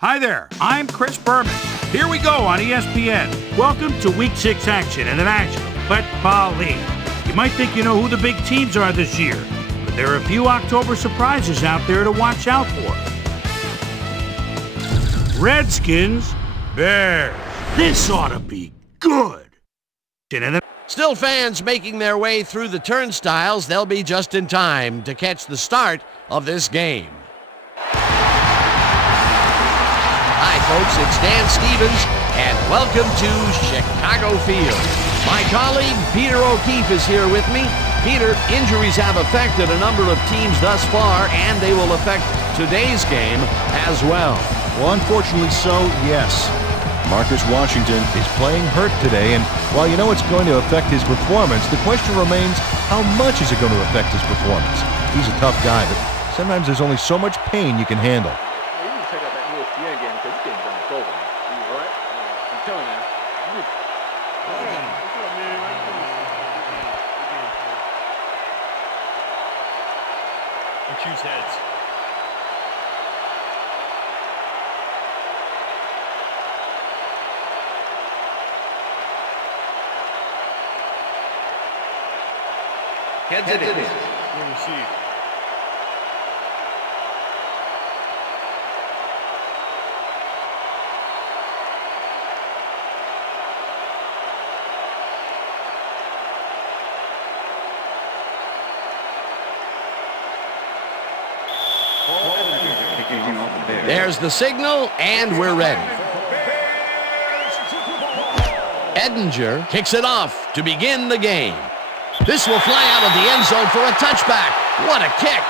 Hi there, I'm Chris Berman. Here we go on ESPN. Welcome to Week 6 action in the National Football League. You might think you know who the big teams are this year, but there are a few October surprises out there to watch out for. Redskins, Bears. This ought to be good. Still fans making their way through the turnstiles. They'll be just in time to catch the start of this game. Hi, folks. It's Dan Stevens, and welcome to Chicago Field. My colleague, Peter O'Keefe, is here with me. Peter, injuries have affected a number of teams thus far, and they will affect today's game as well. Well, unfortunately so, yes. Marcus Washington is playing hurt today, and while you know it's going to affect his performance, the question remains, how much is it going to affect his performance? He's a tough guy, but sometimes there's only so much pain you can handle. You need to check out that new ESPN game because it's getting done at over. All right? I'm telling you. And choose heads. Heads it is. We'll receive. There's the signal, and we're ready. Edinger kicks it off to begin the game. This will fly out of the end zone for a touchback. What a kick.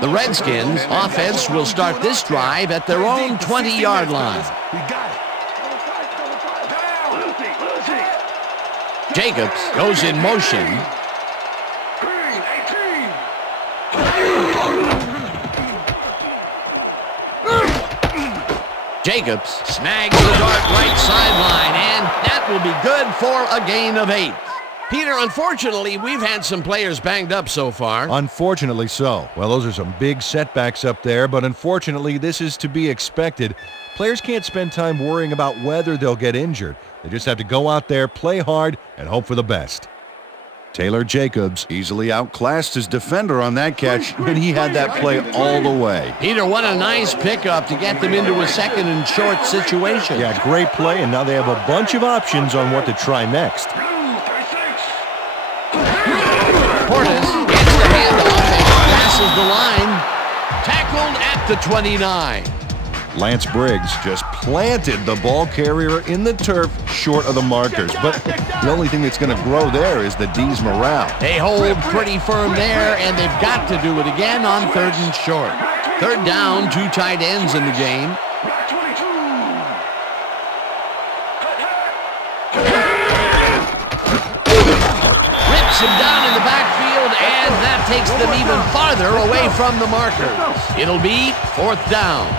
The Redskins offense will start this drive at their own 20-yard line. Jacobs goes in motion. Jacobs snags the dart right sideline, and that will be good for a gain of 8. Peter, unfortunately, we've had some players banged up so far. Unfortunately so. Well, those are some big setbacks up there, but unfortunately, this is to be expected. Players can't spend time worrying about whether they'll get injured. They just have to go out there, play hard, and hope for the best. Taylor Jacobs easily outclassed his defender on that catch, and he had that play all the way. Peter, what a nice pickup to get them into a second and short situation. Yeah, great play, and now they have a bunch of options on what to try next. Portis gets the handoff and passes the line. Tackled at the 29. Lance Briggs just planted the ball carrier in the turf short of the markers. But the only thing that's going to grow there is the D's morale. They hold pretty firm there, and they've got to do it again on third and short. Third down, 2 tight ends in the game. Rips him down in the backfield, and that takes them even farther away from the marker. It'll be 4th down.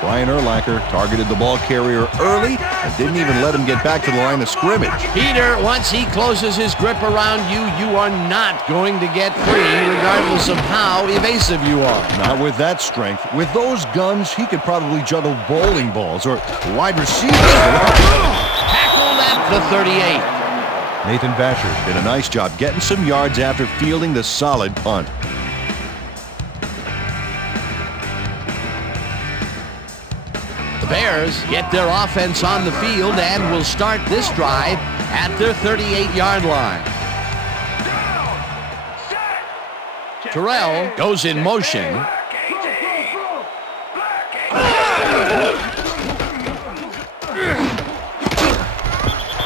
Brian Urlacher targeted the ball carrier early and didn't even let him get back to the line of scrimmage. Peter, once he closes his grip around you, you are not going to get free regardless of how evasive you are. Not with that strength. With those guns, he could probably juggle bowling balls or wide receivers. Tackled at the 38. Nathan Basher did a nice job getting some yards after fielding the solid punt. The Bears get their offense on the field and will start this drive at their 38-yard line. Terrell goes in motion.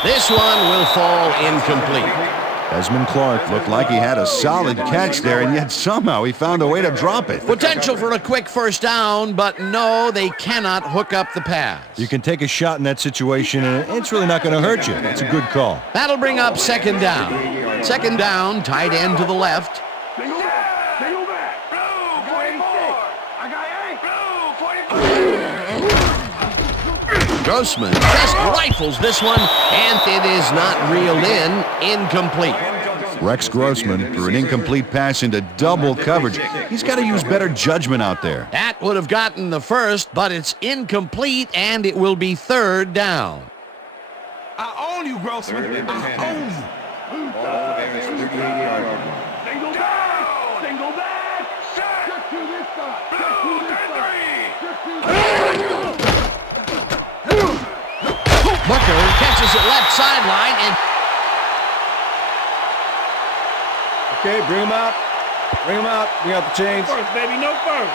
This one will fall incomplete. Desmond Clark looked like he had a solid catch there, and yet somehow he found a way to drop it. Potential for a quick first down, but no, they cannot hook up the pass. You can take a shot in that situation, and it's really not going to hurt you. It's a good call. That'll bring up 2nd down. 2nd down, tight end to the left. Grossman just rifles this one, and it is not reeled in. Incomplete. Rex Grossman threw an incomplete pass into double coverage. He's got to use better judgment out there. That would have gotten the first, but it's incomplete, and it will be third down. I own you, Grossman. I own you. Single back! Single back! Check to this side! Check to this side! Booker catches it left sideline, and Okay, bring him out. Bring him out. Bring out the chains. First, baby, no first.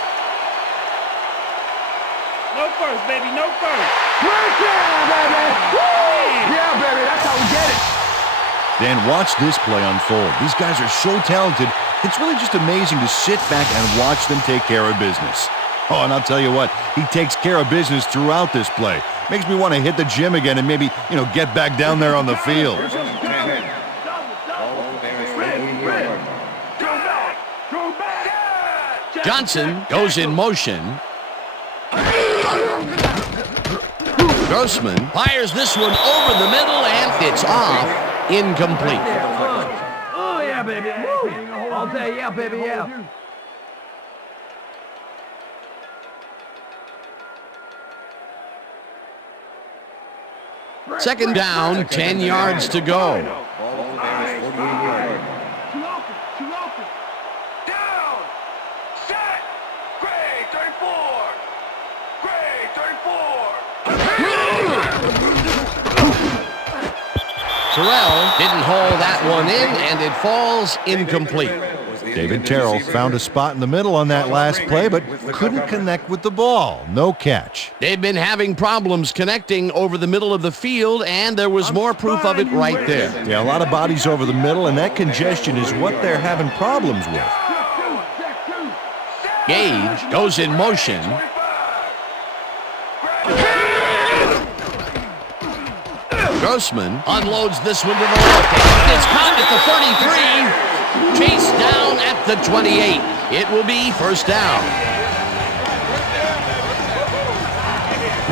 No first, baby, no first. Yeah, baby. Woo! Yeah, baby, that's how we get it. Dan, watch this play unfold. These guys are so talented, it's really just amazing to sit back and watch them take care of business. Oh, and I'll tell you what, he takes care of business throughout this play. Makes me want to hit the gym again and maybe, get back down there on the field. Johnson goes in motion. Grossman fires this one over the middle, and it's off. Incomplete. Oh, yeah, baby. Woo! All day, yeah, baby, yeah. Second down, 10 yards to go. Down! Set! Gray, 34! Gray, 34! Terrell didn't hold that one in, and it falls incomplete. David Terrell found a spot in the middle on that last play, but couldn't connect with the ball. No catch. They've been having problems connecting over the middle of the field, and there was more proof of it right there. Yeah, a lot of bodies over the middle, and that congestion is what they're having problems with. Gage goes in motion. Grossman unloads this one to the left, and it's caught at the 33. Chased down at the 28. It will be first down.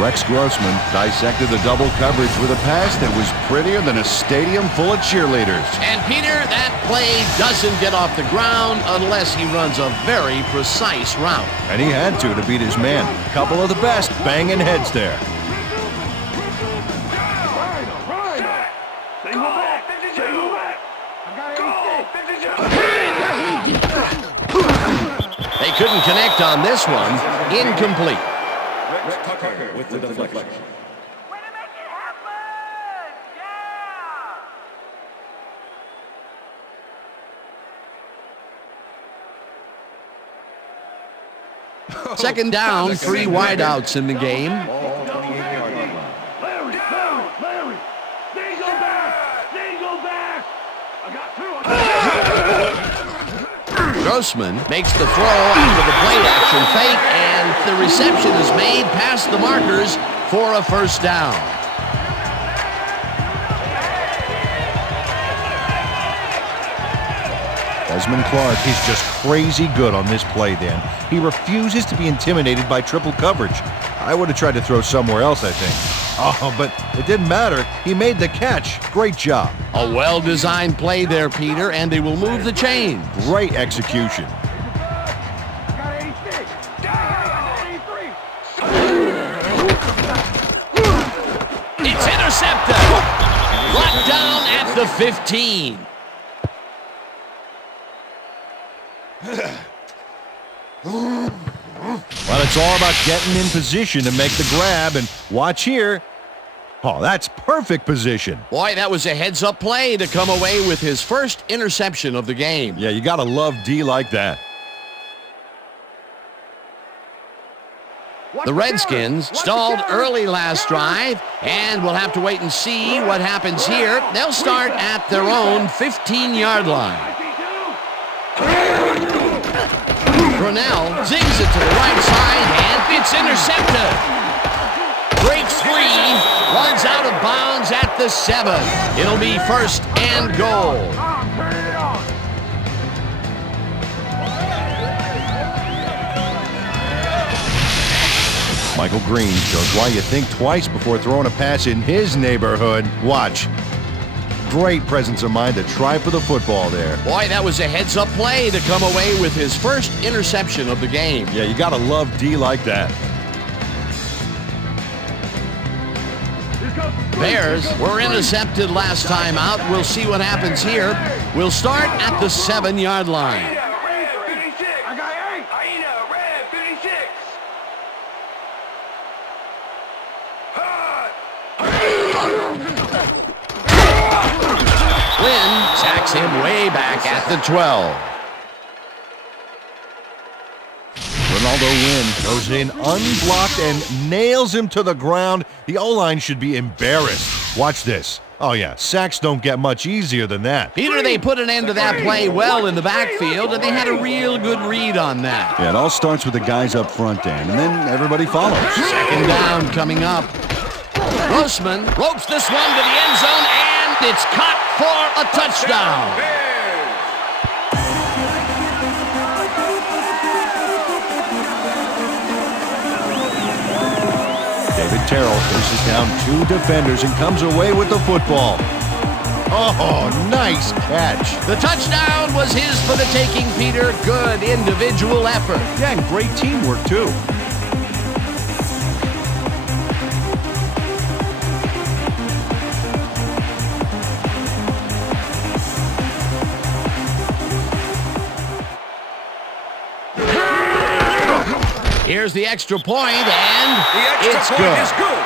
Rex Grossman dissected the double coverage with a pass that was prettier than a stadium full of cheerleaders. And Peter, that play doesn't get off the ground unless he runs a very precise route. And he had to beat his man. Couple of the best banging heads there. They couldn't connect on this one. Incomplete. With the deflection. Way to make it happen! Yeah! Second down, 3 wideouts in the game. Larry! Single back! I got two. Grossman makes the throw after the play action fake, and the reception is made past the markers for a first down. Desmond Clark is just crazy good on this play, Dan. He refuses to be intimidated by triple coverage. I would have tried to throw somewhere else, I think. Oh, but it didn't matter. He made the catch. Great job. A well-designed play there, Peter, and they will move the chain. Great execution. It's intercepted. Blocked down at the 15. Well, it's all about getting in position to make the grab, and watch here. Oh, that's perfect position. Boy, that was a heads-up play to come away with his first interception of the game. Yeah, you got to love D like that. The Redskins stalled early last drive, and we'll have to wait and see what happens here. They'll start at their own 15-yard line. Brunell zings it to the right side, and it's intercepted. Breaks free, runs out of bounds at the 7. It'll be first and goal. Michael Green shows why you think twice before throwing a pass in his neighborhood. Watch. Great presence of mind to try for the football there. Boy, that was a heads-up play to come away with his first interception of the game. Yeah, you got to love D like that. Bears were intercepted last time out. We'll see what happens here. We'll start at the 7-yard line. Lynn sacks him way back at the 12. Ronaldo Wynn goes in unblocked and nails him to the ground. The O-line should be embarrassed. Watch this. Oh, yeah, sacks don't get much easier than that. Peter, they put an end to that play well in the backfield, and they had a real good read on that. Yeah, it all starts with the guys up front, Dan, and then everybody follows. Second down coming up. Grossman ropes this one to the end zone, and it's caught for a touchdown. David Terrell faces down 2 defenders and comes away with the football. Oh, nice catch. The touchdown was his for the taking, Peter. Good individual effort. Yeah, and great teamwork, too. Here's the extra point, and it's good. It's good.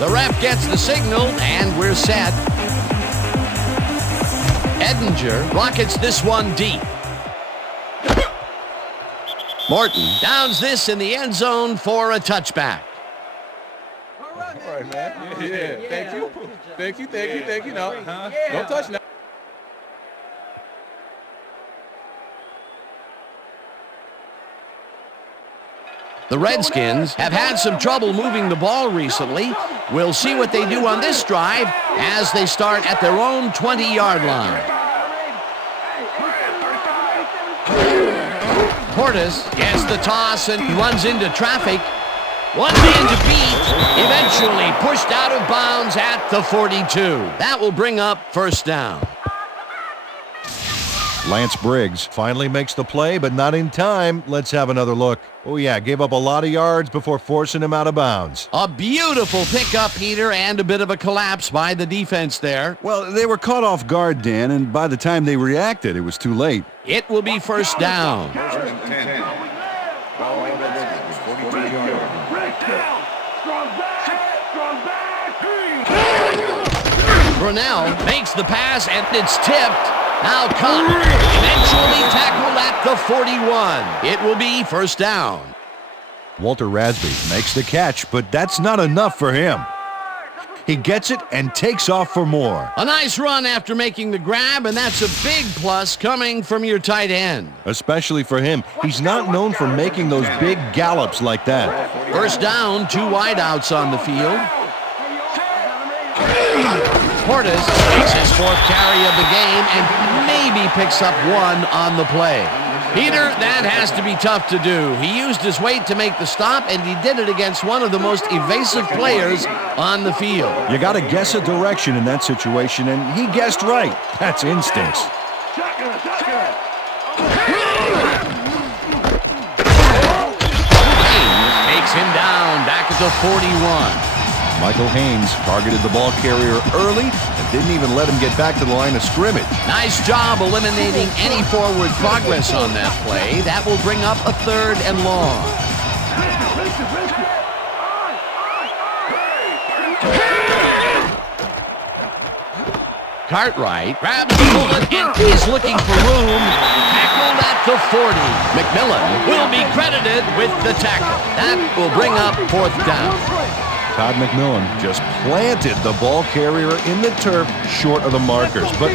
The ref gets the signal, and we're set. Edinger rockets this one deep. Morton downs this in the end zone for a touchback. All right, man. Yeah. Thank you. Thank you. Thank you. Thank you. No, don't touch now. The Redskins have had some trouble moving the ball recently. We'll see what they do on this drive as they start at their own 20-yard line. Portis gets the toss and runs into traffic. One man to beat, eventually pushed out of bounds at the 42. That will bring up first down. Lance Briggs finally makes the play, but not in time. Let's have another look. Oh, yeah, gave up a lot of yards before forcing him out of bounds. A beautiful pickup, Peter, and a bit of a collapse by the defense there. Well, they were caught off guard, Dan, and by the time they reacted, it was too late. It will be first down. Brunell makes the pass, and it's tipped. Now caught. Eventually tackled at the 41. It will be first down. Walter Rasby makes the catch, but that's not enough for him. He gets it and takes off for more. A nice run after making the grab, and that's a big plus coming from your tight end. Especially for him. He's not known for making those big gallops like that. First down, 2 wideouts on the field. Portis takes his 4th carry of the game and maybe picks up 1 on the play. Peter, that has to be tough to do. He used his weight to make the stop, and he did it against one of the most evasive players on the field. You got to guess a direction in that situation, and he guessed right. That's instincts. Haynes takes him down back at the 41. Michael Haynes targeted the ball carrier early and didn't even let him get back to the line of scrimmage. Nice job eliminating any forward progress on that play. That will bring up a 3rd and long. Cartwright grabs the bullet and is looking for room. Tackled at the 40. McMillan will be credited with the tackle. That will bring up 4th down. Todd McMillan just planted the ball carrier in the turf short of the markers. But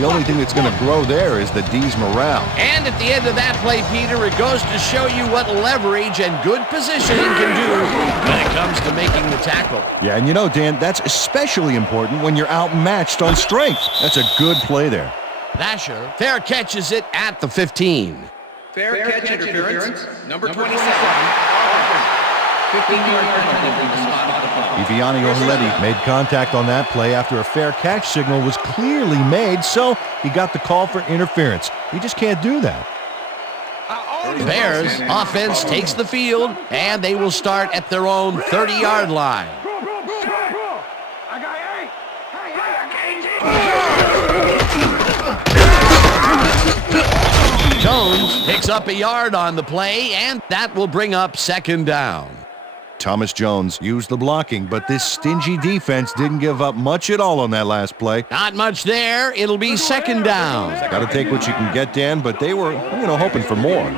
the only thing that's going to grow there is the D's morale. And at the end of that play, Peter, it goes to show you what leverage and good positioning can do when it comes to making the tackle. Yeah, and you know, Dan, that's especially important when you're outmatched on strength. That's a good play there. Vasher fair catches it at the 15. Fair catch interference, number 27. 15-yard penalty from the spot of the ball. Iviani O'Leary made contact on that play after a fair catch signal was clearly made, so he got the call for interference. He just can't do that. Bears offense takes the field, and they will start at their own 30-yard line. Jones picks up a yard on the play, and that will bring up second down. Thomas Jones used the blocking, but this stingy defense didn't give up much at all on that last play. Not much there. It'll be second down. Got to take what you can get, Dan, but they were, hoping for more.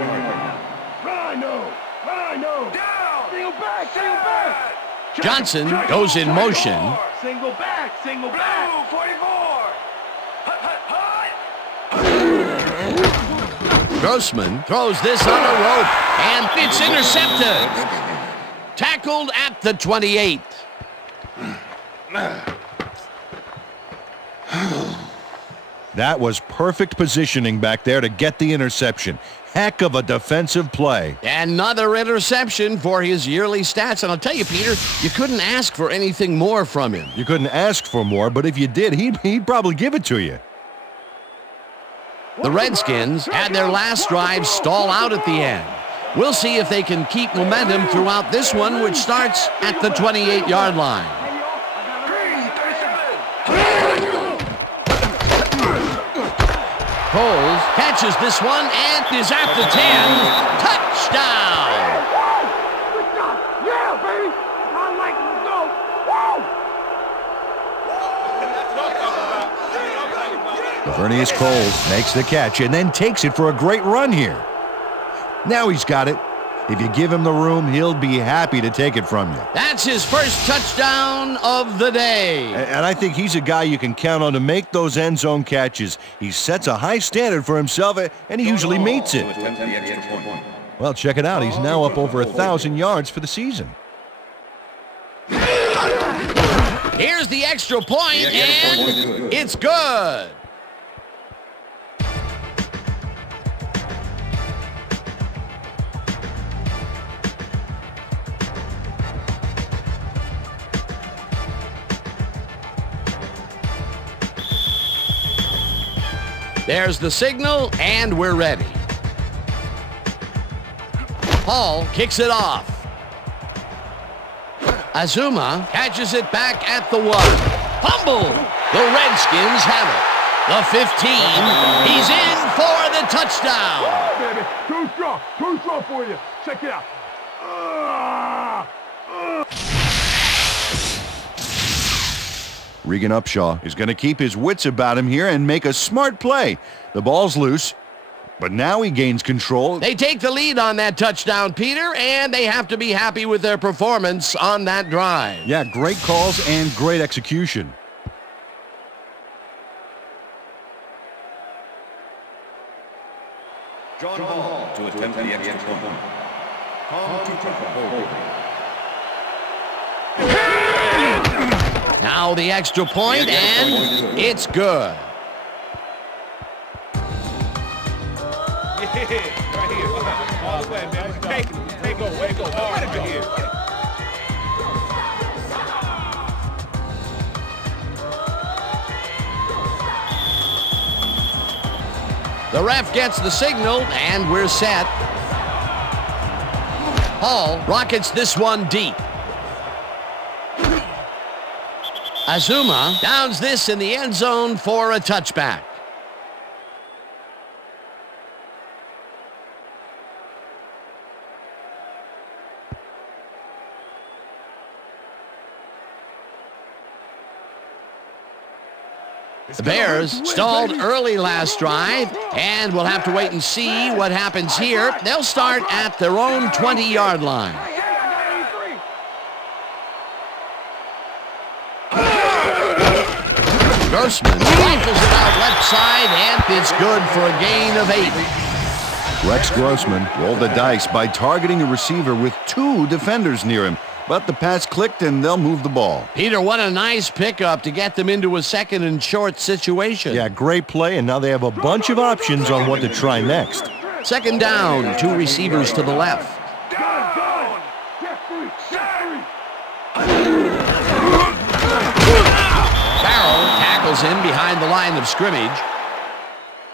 Johnson goes in motion. Single back, single back. 44. Grossman throws this on a rope, and it's intercepted. Tackled at the 28. That was perfect positioning back there to get the interception. Heck of a defensive play. Another interception for his yearly stats. And I'll tell you, Peter, you couldn't ask for anything more from him. You couldn't ask for more, but if you did, he'd probably give it to you. The Redskins had their last drive stall out at the end. We'll see if they can keep momentum throughout this one, which starts at the 28-yard line. Coles catches this one and is at the 10. Touchdown! Yeah, baby! I like to go. Whoa! Lavernius Coles makes the catch and then takes it for a great run here. Now he's got it. If you give him the room, he'll be happy to take it from you. That's his first touchdown of the day. And I think he's a guy you can count on to make those end zone catches. He sets a high standard for himself, and he usually meets it. Well, check it out. He's now up over 1,000 yards for the season. Here's the extra point, and it's good. There's the signal, and we're ready. Hall kicks it off. Azuma catches it back at the 1. Fumble! The Redskins have it. The 15. He's in for the touchdown. Oh, baby. Too strong for you. Check it out. Regan Upshaw is going to keep his wits about him here and make a smart play. The ball's loose, but now he gains control. They take the lead on that touchdown, Peter, and they have to be happy with their performance on that drive. Yeah, great calls and great execution. John Hall to attempt the extra point. Hall to hold. Now the extra point, and it's good. Right here. All the way, man. Take go. Way to go. Hard right here. The ref gets the signal, and we're set. Hall rockets this one deep. Azuma downs this in the end zone for a touchback. The Bears stalled early last drive, and we'll have to wait and see what happens here. They'll start at their own 20-yard line. Grossman rifles it out left side, and it's good for a gain of 8. Rex Grossman rolled the dice by targeting a receiver with 2 defenders near him. But the pass clicked, and they'll move the ball. Peter, what a nice pickup to get them into a second and short situation. Yeah, great play, and now they have a bunch of options on what to try next. Second down, 2 receivers to the left. Barrow tackles him behind the line of scrimmage.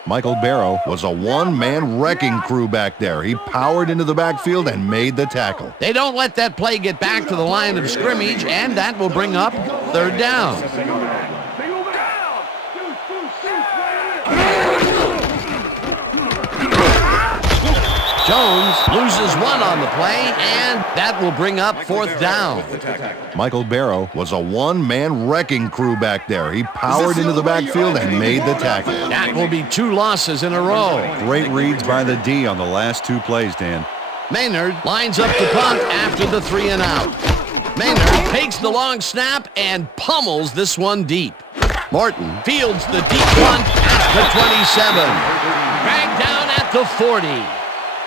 Michael Barrow was a one-man wrecking crew back there. He powered into the backfield and made the tackle. They don't let that play get back to the line of scrimmage, and that will bring up third down. Jones loses 1 on the play, and that will bring up fourth down. Michael Barrow was a one-man wrecking crew back there. He powered into the backfield and made the tackle. That will be 2 losses in a row. Great reads by the D on the last 2 plays, Dan. Maynard lines up to punt after the 3 and out. Maynard takes the long snap and pummels this one deep. Morton fields the deep punt at the 27. Dragged down at the 40.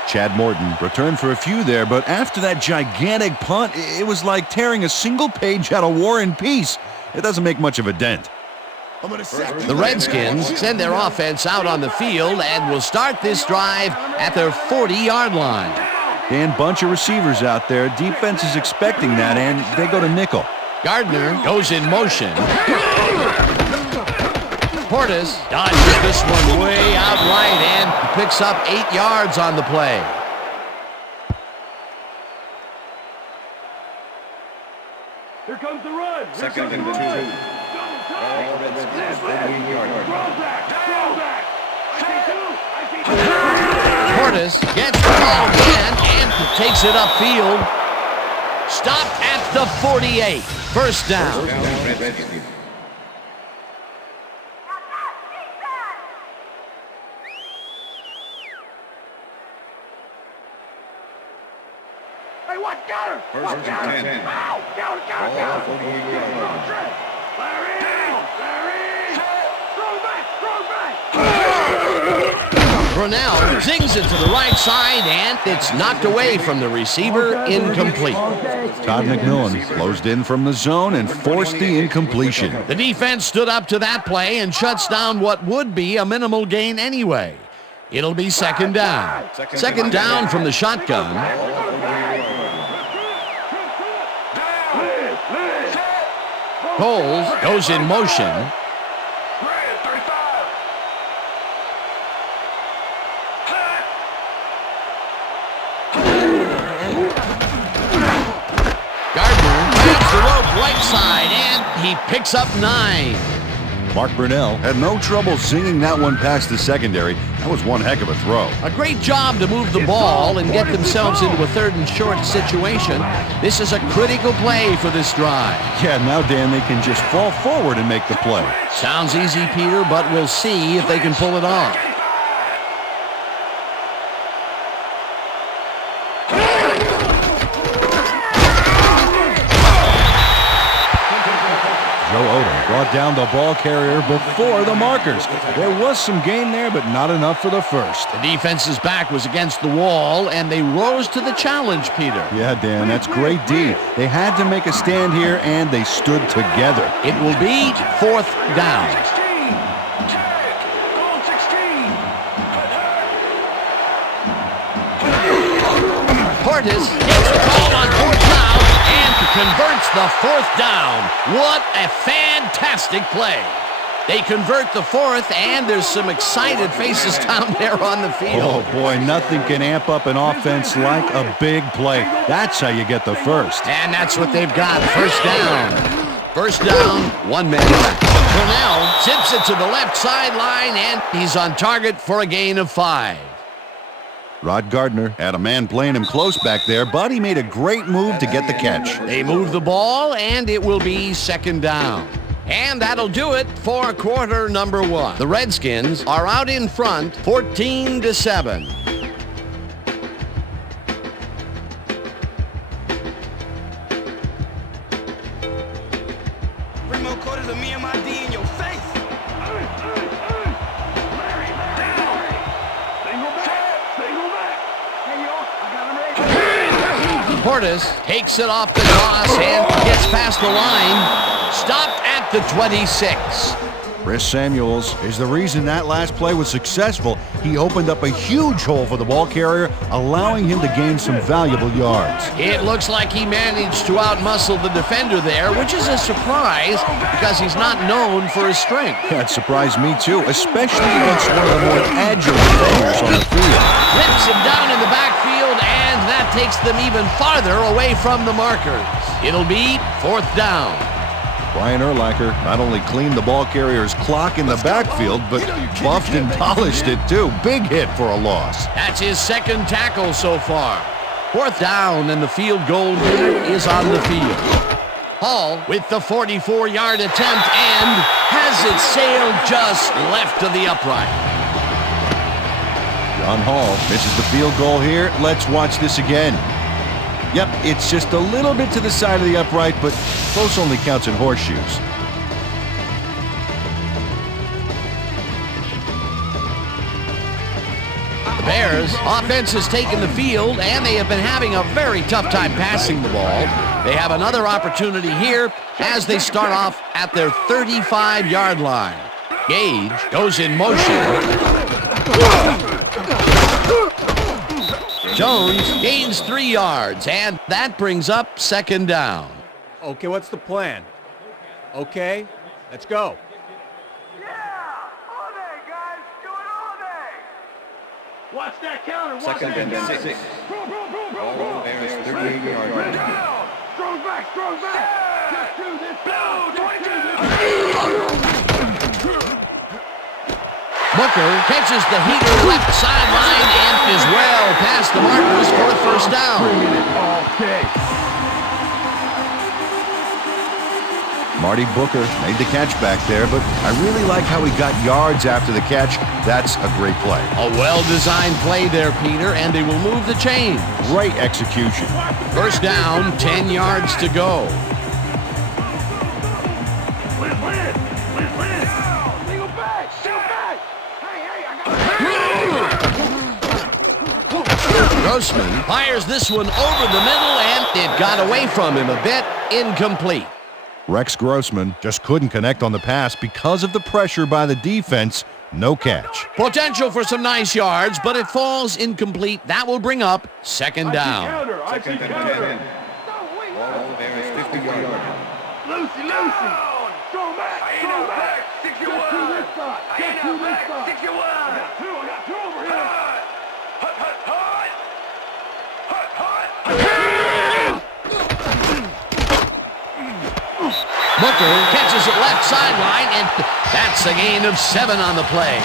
Chad Morton returned for a few there, but after that gigantic punt, it was like tearing a single page out of War and Peace. It doesn't make much of a dent. The Redskins send their offense out on the field and will start this drive at their 40-yard line. Dan, bunch of receivers out there. Defense is expecting that, and they go to nickel. Gardner goes in motion. Portis dodges this one way out right and picks up 8 yards on the play. Here comes the run. Second and 2. Portis gets the ball again and takes it upfield. Stopped at the 48. First down. First and 10. Brunell zings it to the right side, and it's knocked away from the receiver, incomplete. Todd McMillan closed in from the zone and forced the incompletion. The defense stood up to that play and shuts down what would be a minimal gain anyway. It'll be second down. Second down from the shotgun. Coles goes in motion. Right side, and he picks up 9. Mark Brunell had no trouble zinging that one past the secondary. That was one heck of a throw. A great job to move the ball and get themselves into a third and short situation. This is a critical play for this drive. Yeah, now, Dan, they can just fall forward and make the play. Sounds easy, Peter, but we'll see if they can pull it off. Brought down the ball carrier before the markers. There was some gain there, but not enough for the first. The defense's back was against the wall, and they rose to the challenge, Peter. Yeah, Dan, that's great D. They had to make a stand here, and they stood together. It will be fourth down. Portis gets the call on fourth down and converts the fourth down. What a fantastic play. They convert the fourth, and there's some excited faces down there on the field. Oh, boy, nothing can amp up an offense like a big play. That's how you get the first. And that's what they've got, first down. First down, 1 man left. Brunell zips it to the left sideline, and he's on target for a gain of 5. Rod Gardner had a man playing him close back there, but he made a great move to get the catch. They move the ball, and it will be second down. And that'll do it for quarter number 1. The Redskins are out in front, 14-7. Bring more quarters of me and my D in your face. Portis takes it off the cross and gets past the line. Stopped at the 26. Chris Samuels is the reason that last play was successful. He opened up a huge hole for the ball carrier, allowing him to gain some valuable yards. It looks like he managed to outmuscle the defender there, which is a surprise because he's not known for his strength. That surprised me too, especially against one of the more agile defenders on the field. Flips him down in the backfield, and that takes them even farther away from the markers. It'll be 4th down. Brian Urlacher not only cleaned the ball carrier's clock in the backfield, but buffed and polished it too. Big hit for a loss. That's his 2nd tackle so far. 4th down, and the field goal unit is on the field. Hall with the 44-yard attempt and has it sailed just left of the upright. John Hall misses the field goal here. Let's watch this again. Yep, it's just a little bit to the side of the upright, but close only counts in horseshoes. The Bears' offense has taken the field, and they have been having a very tough time passing the ball. They have another opportunity here as they start off at their 35-yard line. Gage goes in motion. Jones gains 3 yards, and that brings up 2nd down. Okay, what's the plan? Okay, let's go. Yeah! All day, guys! Do it all day! Watch that counter. Watch Second that and counter. 6. Ball Ball Bears 38-yard line. Strong back, strong back. Just do this. Booker catches the heater left sideline and is well past the markers for a 1st down. Marty Booker made the catch back there, but I really like how he got yards after the catch. That's a great play. A well-designed play there, Peter, and they will move the chain. Great execution. 1st down, 10 yards to go. Grossman fires this one over the middle, and it got away from him a bit. Incomplete. Rex Grossman just couldn't connect on the pass because of the pressure by the defense. No catch. Potential for some nice yards, but it falls incomplete. That will bring up 2nd down. Second and 10. Ball Bears 50-yard line. Lucy. Strong back, strong back. 61. Get to this side. Get to this side. 61. I got two over here. Booker catches it left sideline, and that's a gain of 7 on the play.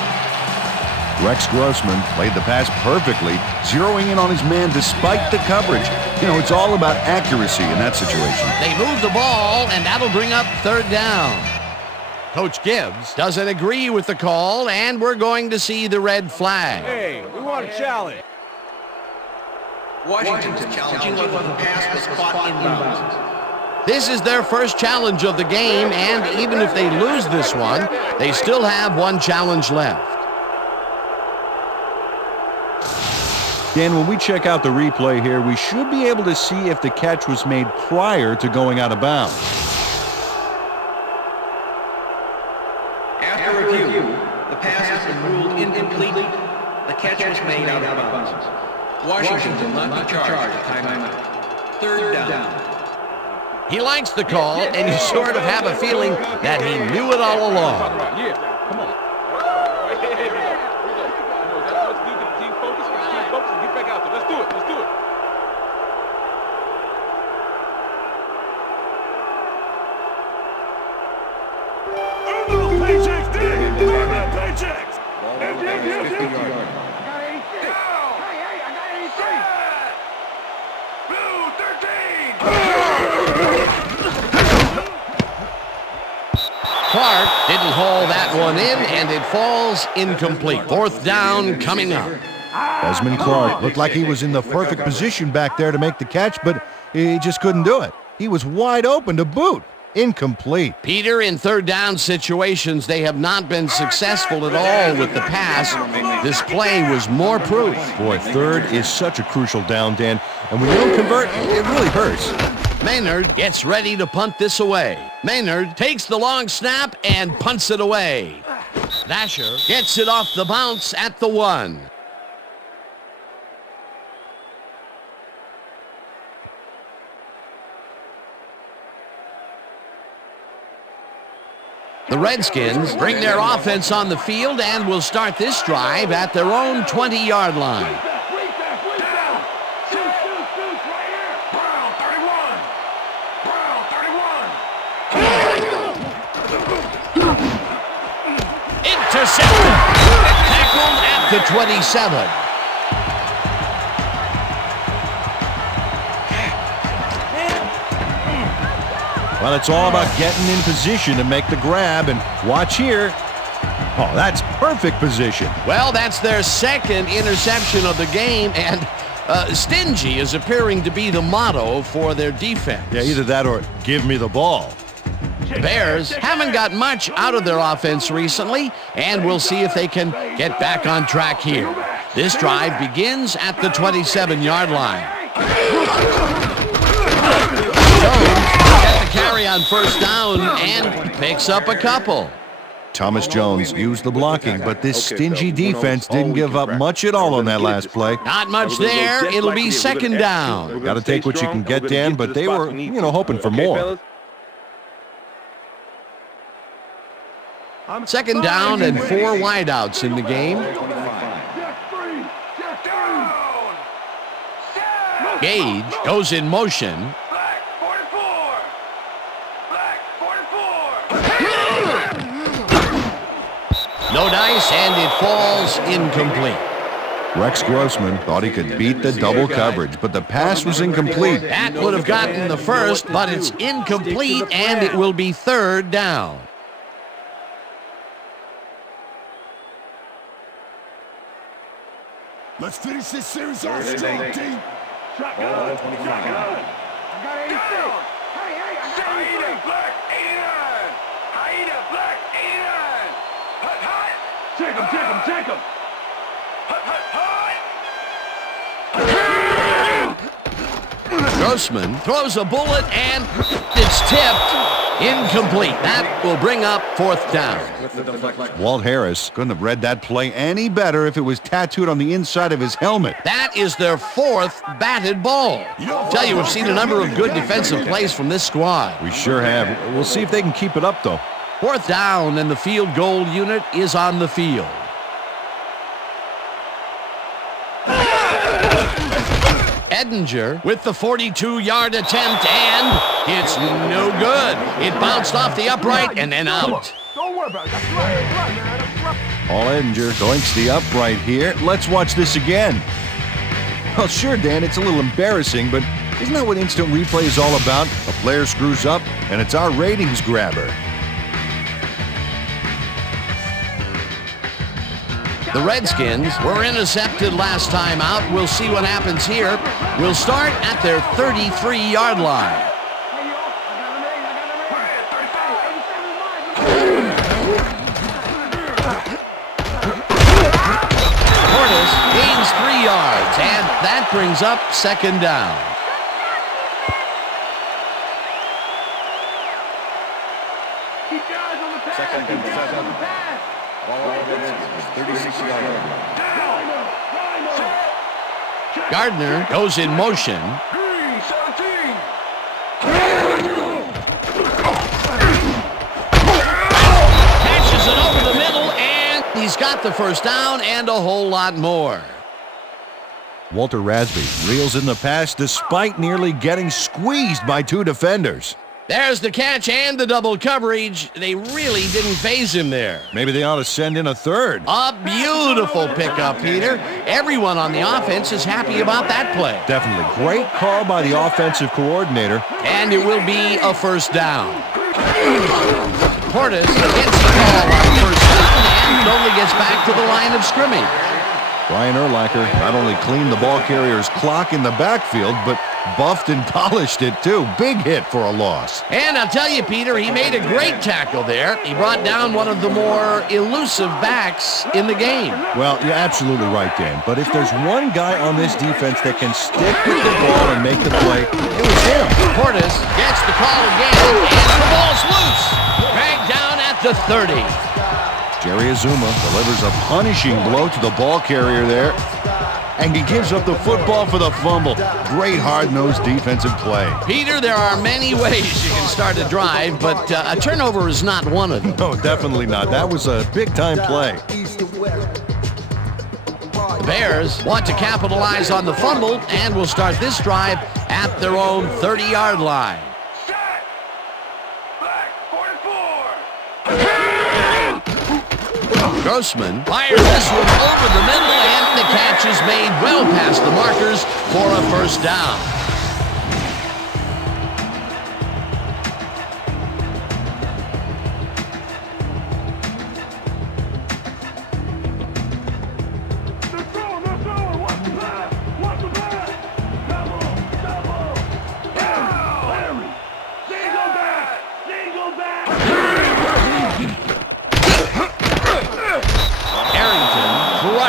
Rex Grossman played the pass perfectly, zeroing in on his man despite the coverage. You know, it's all about accuracy in that situation. They move the ball, and that'll bring up 3rd down. Coach Gibbs doesn't agree with the call, and we're going to see the red flag. Hey, we want a challenge. Washington's challenging whether the pass was caught inbounds. This is their first challenge of the game, and even if they lose this one, they still have 1 challenge left. Dan, when we check out the replay here, we should be able to see if the catch was made prior to going out of bounds. After review, the pass has been ruled incomplete. The catch was made out of bounds. Washington will not be charged. Timeout. 3rd down. He likes the call, and you sort of have a feeling that he knew it all along. Yeah, come on. Team focus, get back out there. Let's do it. Paychecks, dude. Paychecks. Ball Bears 50-yard line. Clark didn't haul that one in, and it falls incomplete. 4th down coming up. Desmond Clark looked like he was in the perfect position back there to make the catch, but he just couldn't do it. He was wide open to boot. Incomplete. Peter, in third down situations, they have not been successful at all with the pass. This play was more proof. Boy, third is such a crucial down, Dan. And when you don't convert, it really hurts. Maynard gets ready to punt this away. Maynard takes the long snap and punts it away. Dasher gets it off the bounce at the 1. The Redskins bring their offense on the field and will start this drive at their own 20-yard line. Intercepted. Tackled at the 27. Well, it's all about getting in position to make the grab, and watch here. Oh, that's perfect position. Well, that's their second interception of the game, and stingy is appearing to be the motto for their defense. Yeah, either that or give me the ball. The Bears haven't got much out of their offense recently, and we'll see if they can get back on track here. This drive begins at the 27-yard line. Carry on first down and picks up a couple. Thomas Jones used the blocking, but this stingy defense didn't give up much at all on that last play. Not much there. It'll be second down. Got to take what you can get, Dan, but they were, hoping for more. Second down and 4 wideouts in the game. Gage goes in motion. No dice, and it falls incomplete. Rex Grossman thought he could beat the double coverage, but the pass was incomplete. That would have gotten the first, but it's incomplete, and it will be third down. Let's finish this series off strong, team. Shotgun. Shotgun. I got 86. Hey, I got 83. Black 89. Haida Black 89. Hut, hut. Check him, check him, check him. Hut, hut, hut. Grossman throws a bullet, and it's tipped. Incomplete. That will bring up fourth down. Walt Harris couldn't have read that play any better if it was tattooed on the inside of his helmet. That is their 4th batted ball. Tell you, we've seen a number of good defensive plays from this squad. We sure have. We'll see if they can keep it up, though. Fourth down, and the field goal unit is on the field. Edinger with the 42-yard attempt, and it's no good. It bounced off the upright and then out. Don't worry about it. That's right, man. Paul Edinger doinks the upright here. Let's watch this again. Well, sure, Dan, it's a little embarrassing, but isn't that what instant replay is all about? A player screws up, and it's our ratings grabber. The Redskins were intercepted last time out. We'll see what happens here. We'll start at their 33-yard line. Portis gains 3 yards, and that brings up second down. Keep your eyes on the pass. Keep your eyes on the pass. 36-yard line. Gardner goes in motion. Catches it over the middle, and he's got the first down and a whole lot more. Walter Rasby reels in the pass despite nearly getting squeezed by 2 defenders. There's the catch and the double coverage. They really didn't phase him there. Maybe they ought to send in a third. A beautiful pickup, Peter. Everyone on the offense is happy about that play. Definitely. Great call by the offensive coordinator. And it will be a first down. Portis gets the call on first down and only gets back to the line of scrimmage. Brian Urlacher not only cleaned the ball carrier's clock in the backfield, but buffed and polished it, too. Big hit for a loss. And I'll tell you, Peter, he made a great tackle there. He brought down one of the more elusive backs in the game. Well, you're absolutely right, Dan. But if there's one guy on this defense that can stick with the ball and make the play, it was him. Portis gets the call again, and the ball's loose. Dragged down at the 30. Jerry Azuma delivers a punishing blow to the ball carrier there, and he gives up the football for the fumble. Great hard-nosed defensive play. Peter, there are many ways you can start a drive, but a turnover is not one of them. No, definitely not. That was a big-time play. The Bears want to capitalize on the fumble and will start this drive at their own 30-yard line. Grossman fires this one over the middle, and the catch is made well past the markers for a first down.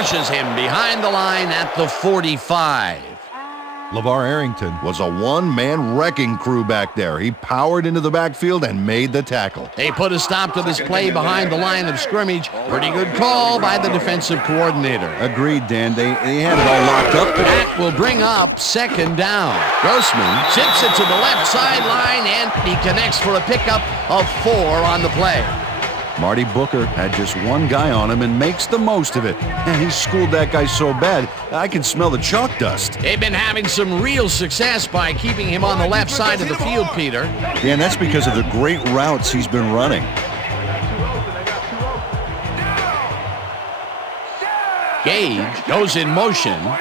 Crushes him behind the line at the 45. LeVar Arrington was a one-man wrecking crew back there. He powered into the backfield and made the tackle. They put a stop to this play behind the line of scrimmage. Pretty good call by the defensive coordinator. Agreed, Dan. They had it all locked up. That will bring up second down. Grossman chips it to the left sideline, and he connects for a pickup of 4 on the play. Marty Booker had just one guy on him and makes the most of it. And he schooled that guy so bad, I can smell the chalk dust. They've been having some real success by keeping him on the left side of the field, Peter. Dan, that's because of the great routes he's been running. Gage goes in motion. Grabs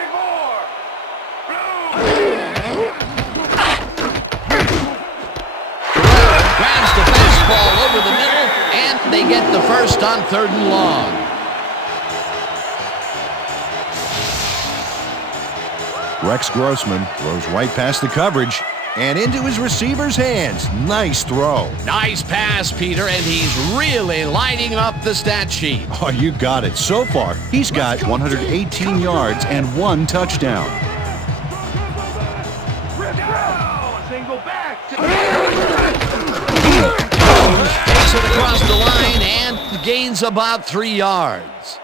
the fastball over the middle. They get the first on 3rd and long. Rex Grossman throws right past the coverage and into his receiver's hands. Nice throw. Nice pass, Peter, and he's really lighting up the stat sheet. Oh, you got it. So far, he's got 118 yards and 1 touchdown. Single back. Takes it across the line and gains about 3 yards.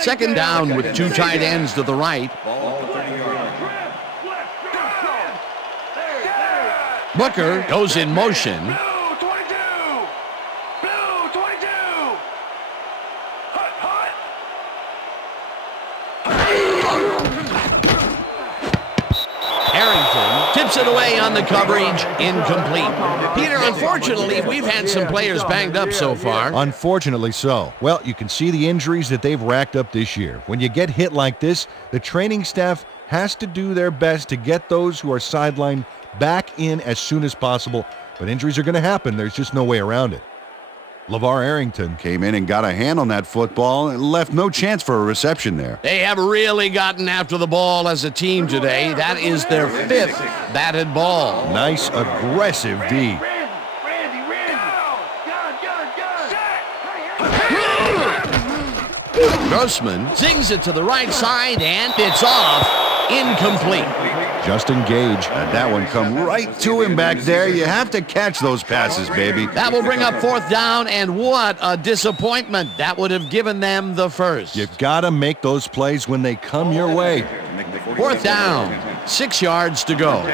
Second down with 2 tight ends to the right. Booker goes in motion. Tips it away on the coverage, incomplete. Peter, unfortunately, we've had some players banged up so far. Unfortunately so. Well, you can see the injuries that they've racked up this year. When you get hit like this, the training staff has to do their best to get those who are sidelined back in as soon as possible. But injuries are going to happen. There's just no way around it. LeVar Arrington came in and got a hand on that football and left no chance for a reception there. They have really gotten after the ball as a team today. That is their 5th batted ball. Nice, aggressive D. Grossman zings it to the right side, and it's off. Incomplete. Justin Gage had that one come right to him back there. You have to catch those passes, baby. That will bring up 4th down, and what a disappointment. That would have given them the first. You've got to make those plays when they come your way. 4th down, 6 yards to go.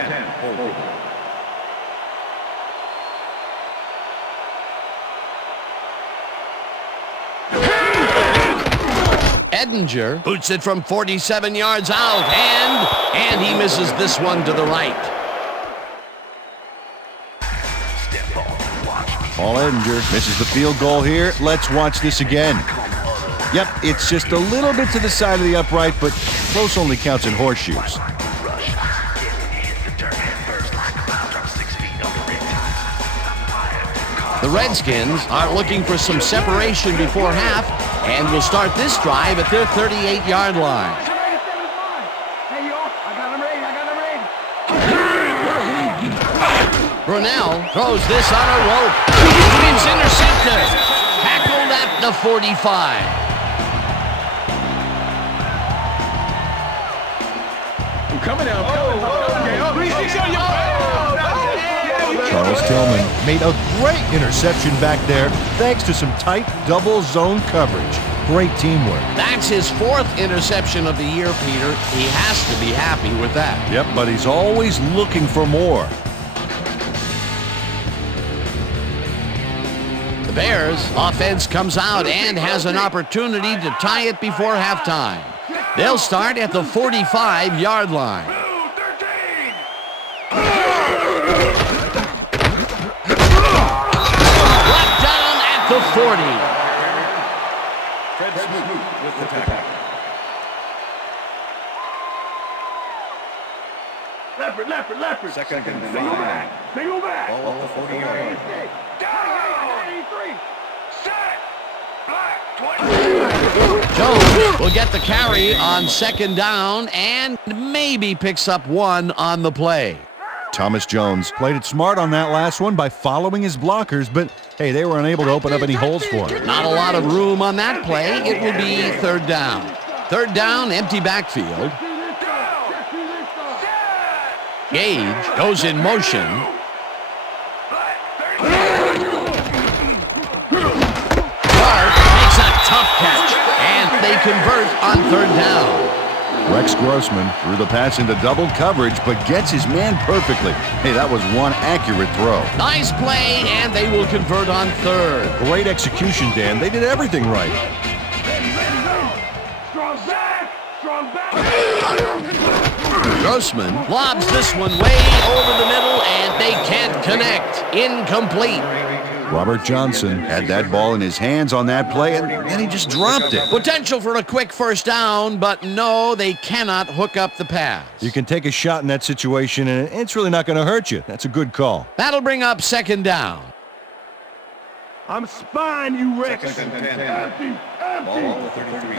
Edinger boots it from 47 yards out, and he misses this one to the right. Paul Edinger misses the field goal here. Let's watch this again. Yep, it's just a little bit to the side of the upright, but close only counts in horseshoes. The Redskins are looking for some separation before half and will start this drive at their 38-yard line. Brunell throws this on a rope. It's intercepted. Tackled at the 45. I'm coming out. Charles Tillman made a great interception back there thanks to some tight double zone coverage. Great teamwork. That's his 4th interception of the year, Peter. He has to be happy with that. Yep, but he's always looking for more. The Bears' offense comes out and has an opportunity to tie it before halftime. They'll start at the 45-yard line. Brought down at the 40. Fred Smith with the tackle. Leopard. Second and 5. Single back. Ball at the 40-yard line. Jones will get the carry on 2nd down and maybe picks up 1 on the play. Thomas Jones played it smart on that last one by following his blockers, but hey, they were unable to open up any holes for him. Not a lot of room on that play. It will be 3rd down. 3rd down, empty backfield. Gage goes in motion. Clark makes a tough catch, and they convert on 3rd down. Rex Grossman threw the pass into double coverage, but gets his man perfectly. Hey, that was one accurate throw. Nice play, and they will convert on 3rd. Great execution, Dan. They did everything right. Grossman lobs this one way over the middle, and they can't connect. Incomplete. Robert Johnson had that ball in his hands on that play, and then he just dropped it. Potential for a quick 1st down, but no, they cannot hook up the pass. You can take a shot in that situation, and it's really not going to hurt you. That's a good call. That'll bring up 2nd down. I'm spying you, Rex. Second and 10. Ball at the 33.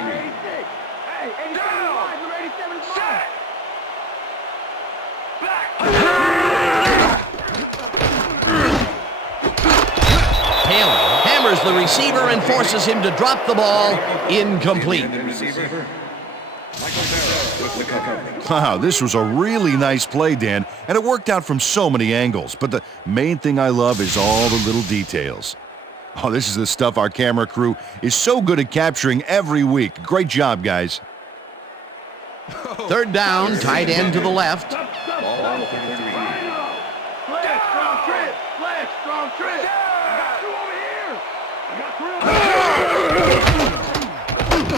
Taylor hammers the receiver and forces him to drop the ball. Incomplete. Wow, this was a really nice play, Dan, and it worked out from so many angles. But the main thing I love is all the little details. Oh, this is the stuff our camera crew is so good at capturing every week. Great job, guys. 3rd down, tight end to the left.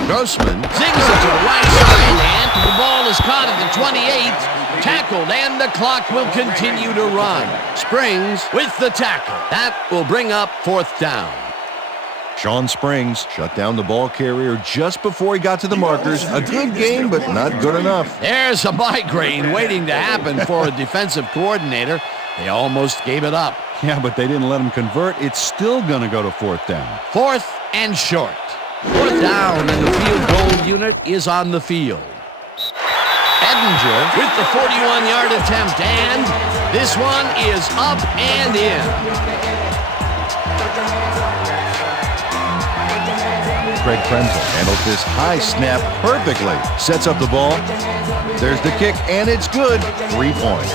Grossman zings it to the right side, and the ball is caught at the 28. Tackled, and the clock will continue to run. Springs with the tackle. That will bring up 4th down. Sean Springs shut down the ball carrier just before he got to the markers. A good game, but not good enough. There's a migraine waiting to happen for a defensive coordinator. They almost gave it up. Yeah, but they didn't let him convert. It's still going to go to 4th down. 4th and short. 4th down, and the field goal unit is on the field. Edinger with the 41-yard attempt, and this one is up and in. Craig Krenzel handles this high snap perfectly. Sets up the ball. There's the kick, and it's good. 3 points.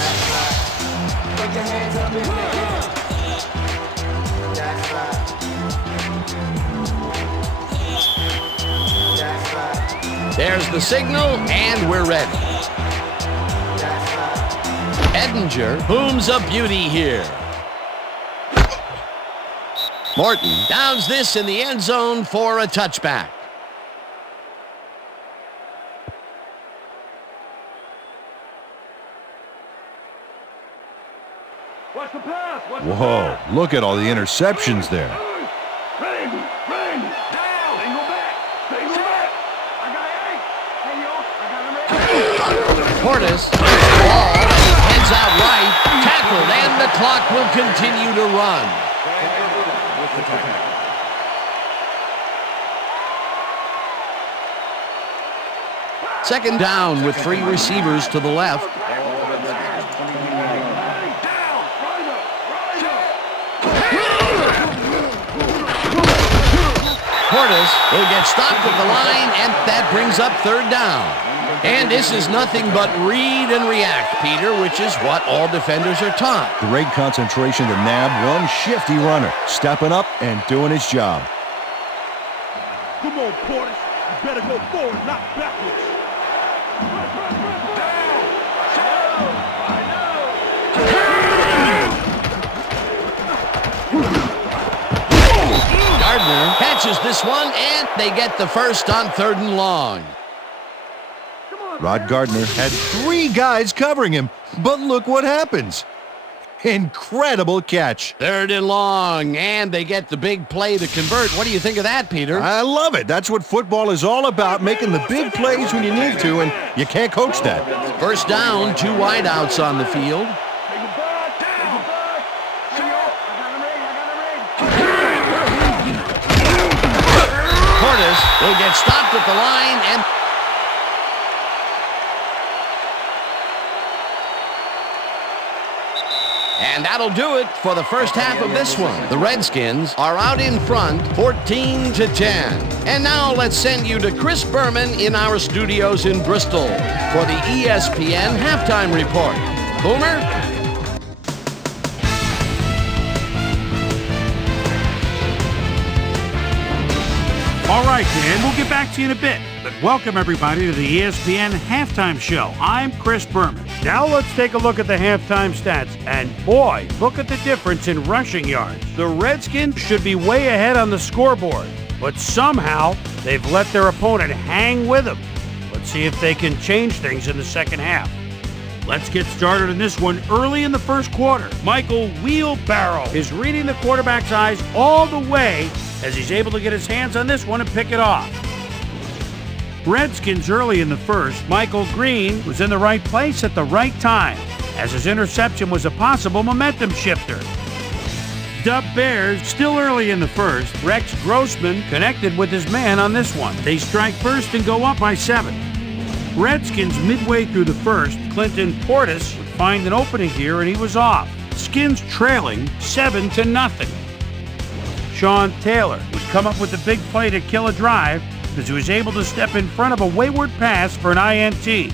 There's the signal, and we're ready. Edinger booms a beauty here. Morton downs this in the end zone for a touchback. Whoa, look at all the interceptions there. Portis takes the ball and heads out right. Tackled, and the clock will continue to run. with the tackle. Second down with 3 receivers to the left. Portis will get stopped at the line, and that brings up third down. And this is nothing but read and react, Peter, which is what all defenders are taught. Great concentration to nab one shifty runner, stepping up and doing his job. Come on, Portis. You better go forward, not backwards. Gardner catches this one, and they get the first on 3rd and long. Rod Gardner had 3 guys covering him, but look what happens. Incredible catch. 3rd and long, and they get the big play to convert. What do you think of that, Peter? I love it. That's what football is all about, making the big plays when you need to, and you can't coach that. First down, 2 wideouts on the field. Portis will get stopped at the line, and that'll do it for the first half of this one. The Redskins are out in front, 14-10. And now let's send you to Chris Berman in our studios in Bristol for the ESPN Halftime Report. Boomer? All right, Dan, we'll get back to you in a bit. But welcome, everybody, to the ESPN Halftime Show. I'm Chris Berman. Now let's take a look at the halftime stats. And boy, look at the difference in rushing yards. The Redskins should be way ahead on the scoreboard, but somehow they've let their opponent hang with them. Let's see if they can change things in the second half. Let's get started in this one early in the first quarter. Michael Wheelbarrow is reading the quarterback's eyes all the way as he's able to get his hands on this one and pick it off. Redskins early in the first. Michael Green was in the right place at the right time, as his interception was a possible momentum shifter. Dub Bears still early in the first. Rex Grossman connected with his man on this one. They strike first and go up by 7. Redskins midway through the first. Clinton Portis would find an opening here and he was off. Skins trailing 7-0. Sean Taylor would come up with the big play to kill a drive as he was able to step in front of a wayward pass for an INT.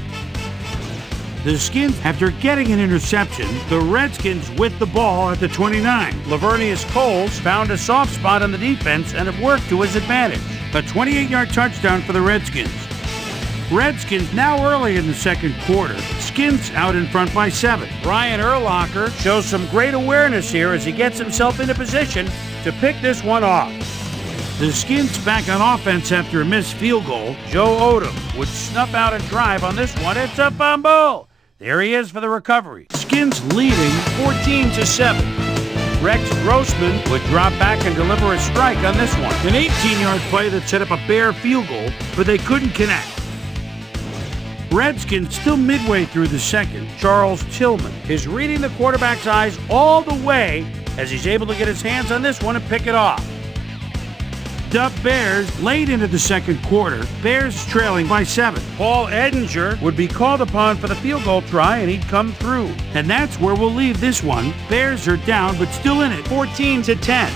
The Skins, after getting an interception, the Redskins with the ball at the 29. Lavernius Coles found a soft spot on the defense and it worked to his advantage. A 28-yard touchdown for the Redskins. Redskins now early in the second quarter. Skins out in front by 7. Brian Urlacher shows some great awareness here as he gets himself into position to pick this one off. The Skins back on offense after a missed field goal. Joe Odom would snuff out a drive on this one. It's a fumble. There he is for the recovery. Skins leading 14-7. Rex Grossman would drop back and deliver a strike on this one. An 18-yard play that set up a Bear field goal, but they couldn't connect. Redskins still midway through the second. Charles Tillman is reading the quarterback's eyes all the way as he's able to get his hands on this one and pick it off. Dub Bears late into the second quarter. Bears trailing by 7. Paul Edinger would be called upon for the field goal try and he'd come through. And that's where we'll leave this one. Bears are down but still in it, 14-10.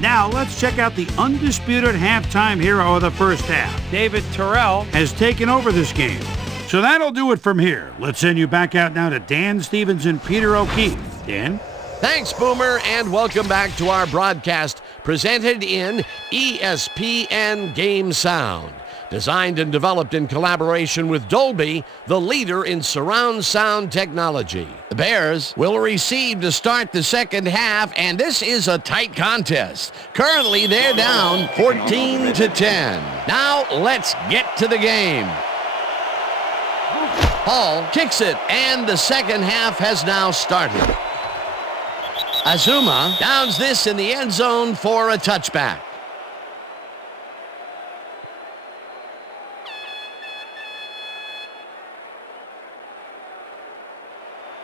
Now let's check out the undisputed halftime hero of the first half. David Terrell has taken over this game. So that'll do it from here. Let's send you back out now to Dan Stevens and Peter O'Keefe. Dan? Thanks, Boomer, and welcome back to our broadcast presented in ESPN Game Sound. Designed and developed in collaboration with Dolby, the leader in surround sound technology. The Bears will receive to start the second half, and this is a tight contest. Currently, they're down 14-10. Now, let's get to the game. Hall kicks it, and the second half has now started. Azuma downs this in the end zone for a touchback.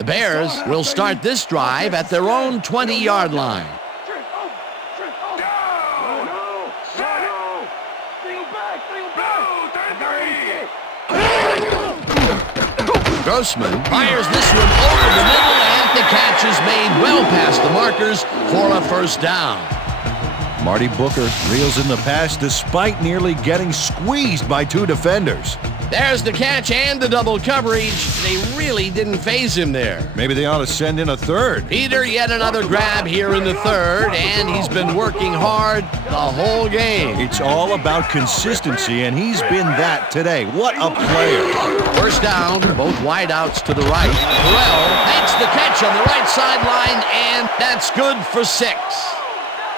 The Bears will start this drive at their own 20-yard line. Grossman fires this one over the middle, and the catch is made well past the markers for a first down. Marty Booker reels in the pass despite nearly getting squeezed by two defenders. There's the catch and the double coverage. They really didn't phase him there. Maybe they ought to send in a third. Peter, yet another grab here in the third, and he's been working hard the whole game. It's all about consistency, and he's been that today. What a player. First down, both wideouts to the right. Terrell makes the catch on the right sideline, and that's good for 6.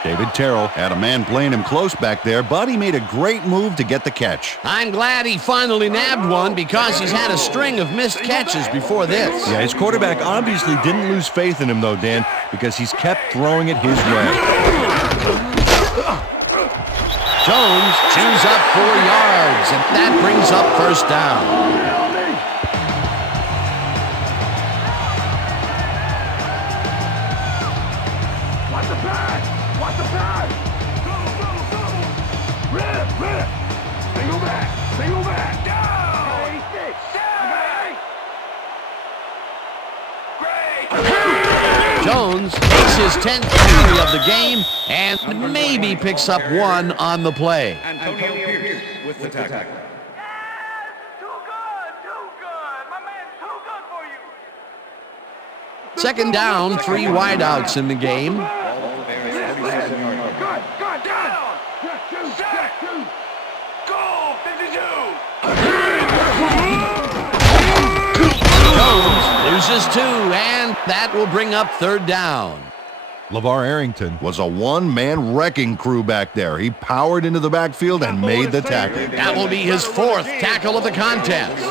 David Terrell had a man playing him close back there, but he made a great move to get the catch. I'm glad he finally nabbed one because he's had a string of missed catches before this. Yeah, his quarterback obviously didn't lose faith in him, though, Dan, because he's kept throwing it his way. Jones chews up 4 yards, and that brings up first down. Jones takes his 10th carry of the game and maybe picks up 1 on the play. Antonio Pierce with the tackle. Too good. My man's too good for you. Second down, 3 wideouts in the game. Jones loses 2, and that will bring up third down. LeVar Arrington was a one-man wrecking crew back there. He powered into the backfield and made the tackle. That will be his 4th tackle of the contest.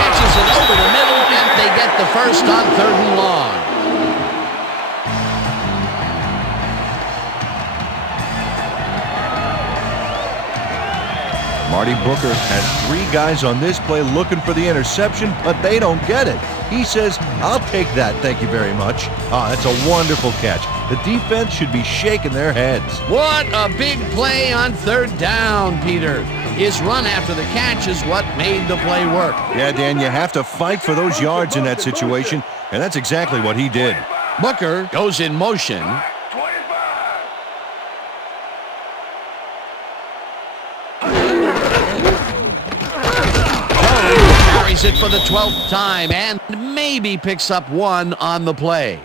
Catches it over the middle, and they get the first on 3rd and long. Marty Booker has 3 guys on this play looking for the interception, but they don't get it. He says, I'll take that, thank you very much. That's a wonderful catch. The defense should be shaking their heads. What a big play on 3rd down, Peter. His run after the catch is what made the play work. Yeah, Dan, you have to fight for those yards in that situation, and that's exactly what he did. Booker goes in motion. Carries it for the 12th time and maybe picks up 1 on the play.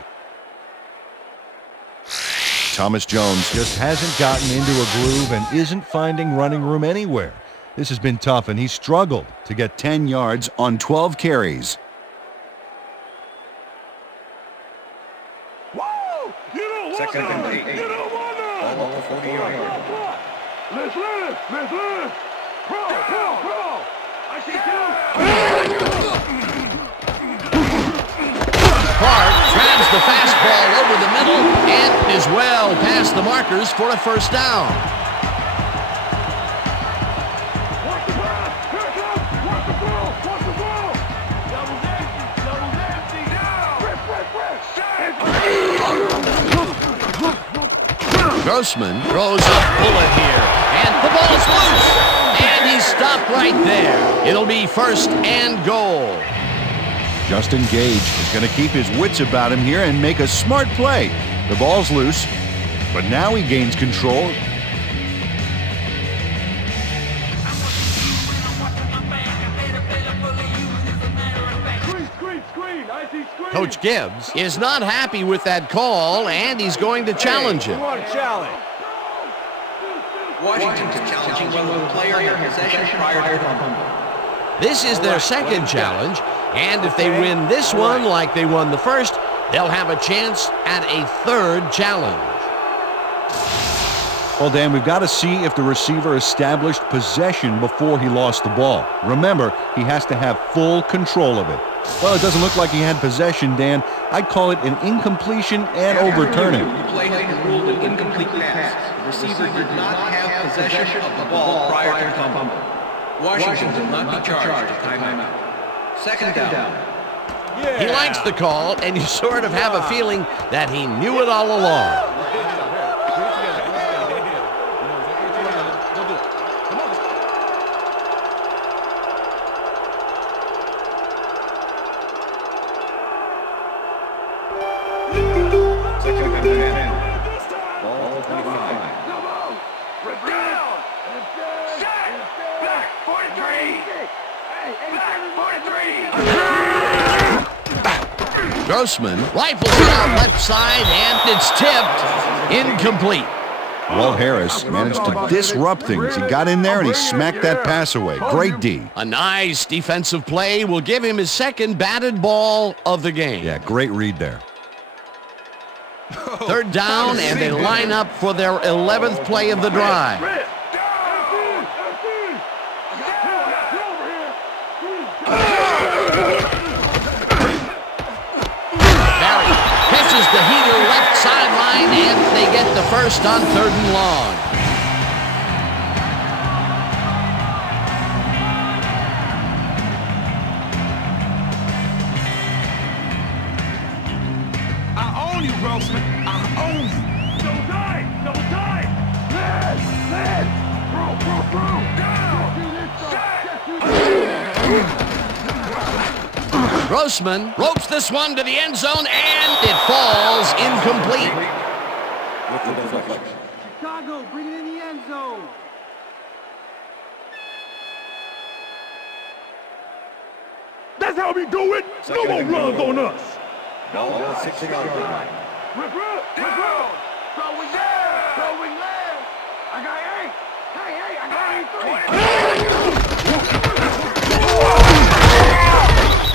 Thomas Jones just hasn't gotten into a groove and isn't finding running room anywhere. This has been tough, and he's struggled to get 10 yards on 12 carries. Whoa! You don't want Second and 8. You don't want that! All over 40 yards. Let's live! Pro! I see 2! Clark grabs the fastball over the middle and is well past the markers for a first down. Watch the pass! Here it comes! Watch the ball! Double empty! Rip! Grossman throws a bullet here, and the ball is loose, and he's stopped right there. It'll be 1st and goal. Justin Gage is going to keep his wits about him here and make a smart play. The ball's loose, but now he gains control. Coach Gibbs is not happy with that call, and he's going to challenge him. Washington's challenging whether the player had possession prior to the fumble. This is their 2nd challenge, and if they win this one like they won the first, they'll have a chance at a 3rd challenge. Well, Dan, we've got to see if the receiver established possession before he lost the ball. Remember, he has to have full control of it. Well, it doesn't look like he had possession, Dan, I'd call it an incompletion and overturning. The play has been ruled an incomplete pass. The receiver did not have possession of the ball prior to fumble. Washington will not be charged a timeout. Second down. He likes the call, and you sort of have a feeling that he knew it all along. Grossman rifles it out left side, and it's tipped. Incomplete. Walt Harris managed to disrupt things. He got in there and he smacked that pass away. Great D. A nice defensive play will give him his second batted ball of the game. Yeah, great read there. Third down, and they line up for their 11th play of the drive. Barry catches the heater left sideline, and they get the first on 3rd and long. I own you, Grossman. I own you. Double time. Double time. Lead. Throw. Grossman ropes this one to the end zone, and it falls incomplete. Chicago, bring it in the end zone. That's how we do it. No more runs on us. Ball 6-yard line. Rip. Throwing left. I got 8. Hey, I got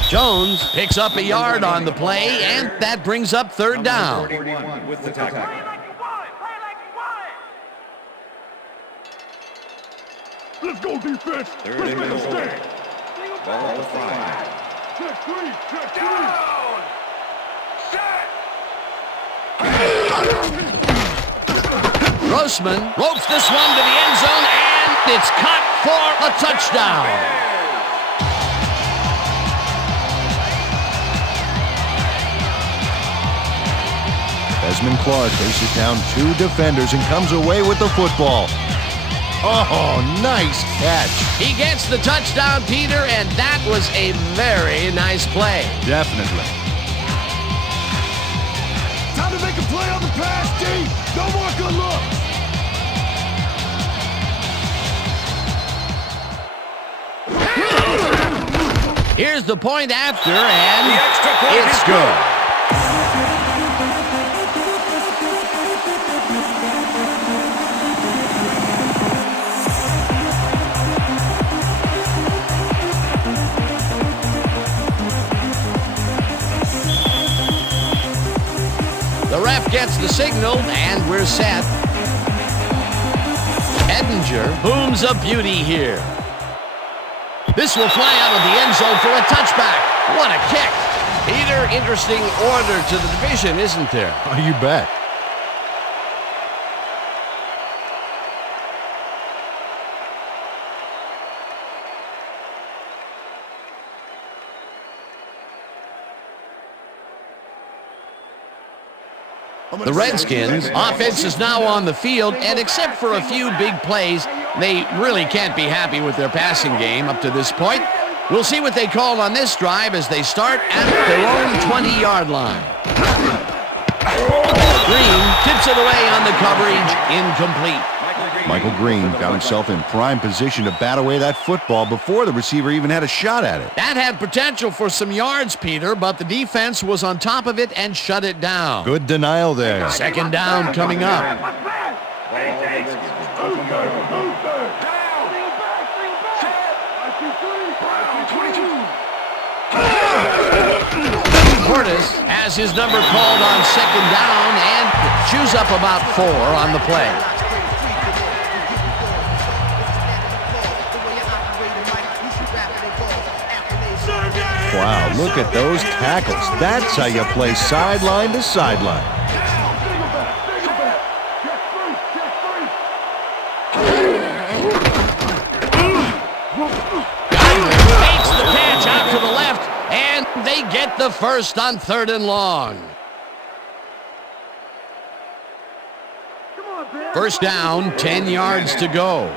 8. Jones picks up a yard on the play, and that brings up 3rd down. With the tackle. Play like you want it. Let's go defense. Third and goal. Ball 5. Check 3. Grossman ropes this one to the end zone, and it's caught for a touchdown. Desmond Clark faces down 2 defenders and comes away with the football. Oh, nice catch. He gets the touchdown, Peter, and that was a very nice play. Definitely. Time to make a play on the pass, D. No more good looks. Here's the point after, and it's good. The ref gets the signal, and we're set. Edinger booms a beauty here. This will fly out of the end zone for a touchback. What a kick. Peter, interesting order to the division, isn't there? Oh, you bet. The Redskins' offense is now on the field, and except for a few big plays, they really can't be happy with their passing game up to this point. We'll see what they call on this drive as they start at their own 20-yard line. Green tips it away on the coverage, incomplete. Michael Green found himself in prime position to bat away that football before the receiver even had a shot at it. That had potential for some yards, Peter, but the defense was on top of it and shut it down. Good denial there. Second down coming up. Portis has his number called on second down and chews up about 4 on the play. Serve your Wow, look at those tackles. That's how you play sideline to sideline. Makes the catch out to the left, and they get the first on 3rd and long. First down, 10 yards to go.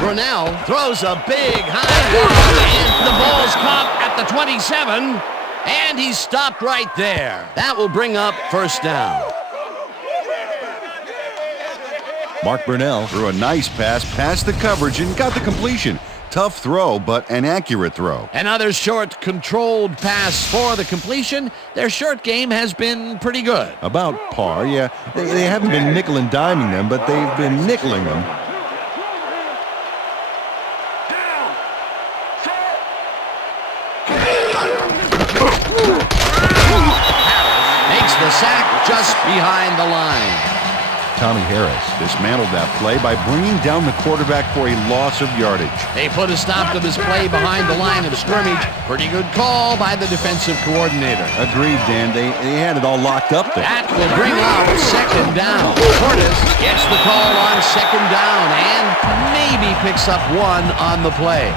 Brunell throws a big high ball, and the ball's caught at the 27, and he's stopped right there. That will bring up first down. Mark Brunell threw a nice pass past the coverage and got the completion. Tough throw, but an accurate throw. Another short, controlled pass for the completion. Their short game has been pretty good. About par, yeah. They haven't been nickel and diming them, but they've been nickeling them. Makes the sack just behind the line. Tommy Harris dismantled that play by bringing down the quarterback for a loss of yardage. They put a stop to this play behind the line of scrimmage. Pretty good call by the defensive coordinator. Agreed, Dan. They had it all locked up there. That will bring out 2nd down. Portis gets the call on 2nd down and maybe picks up 1 on the play.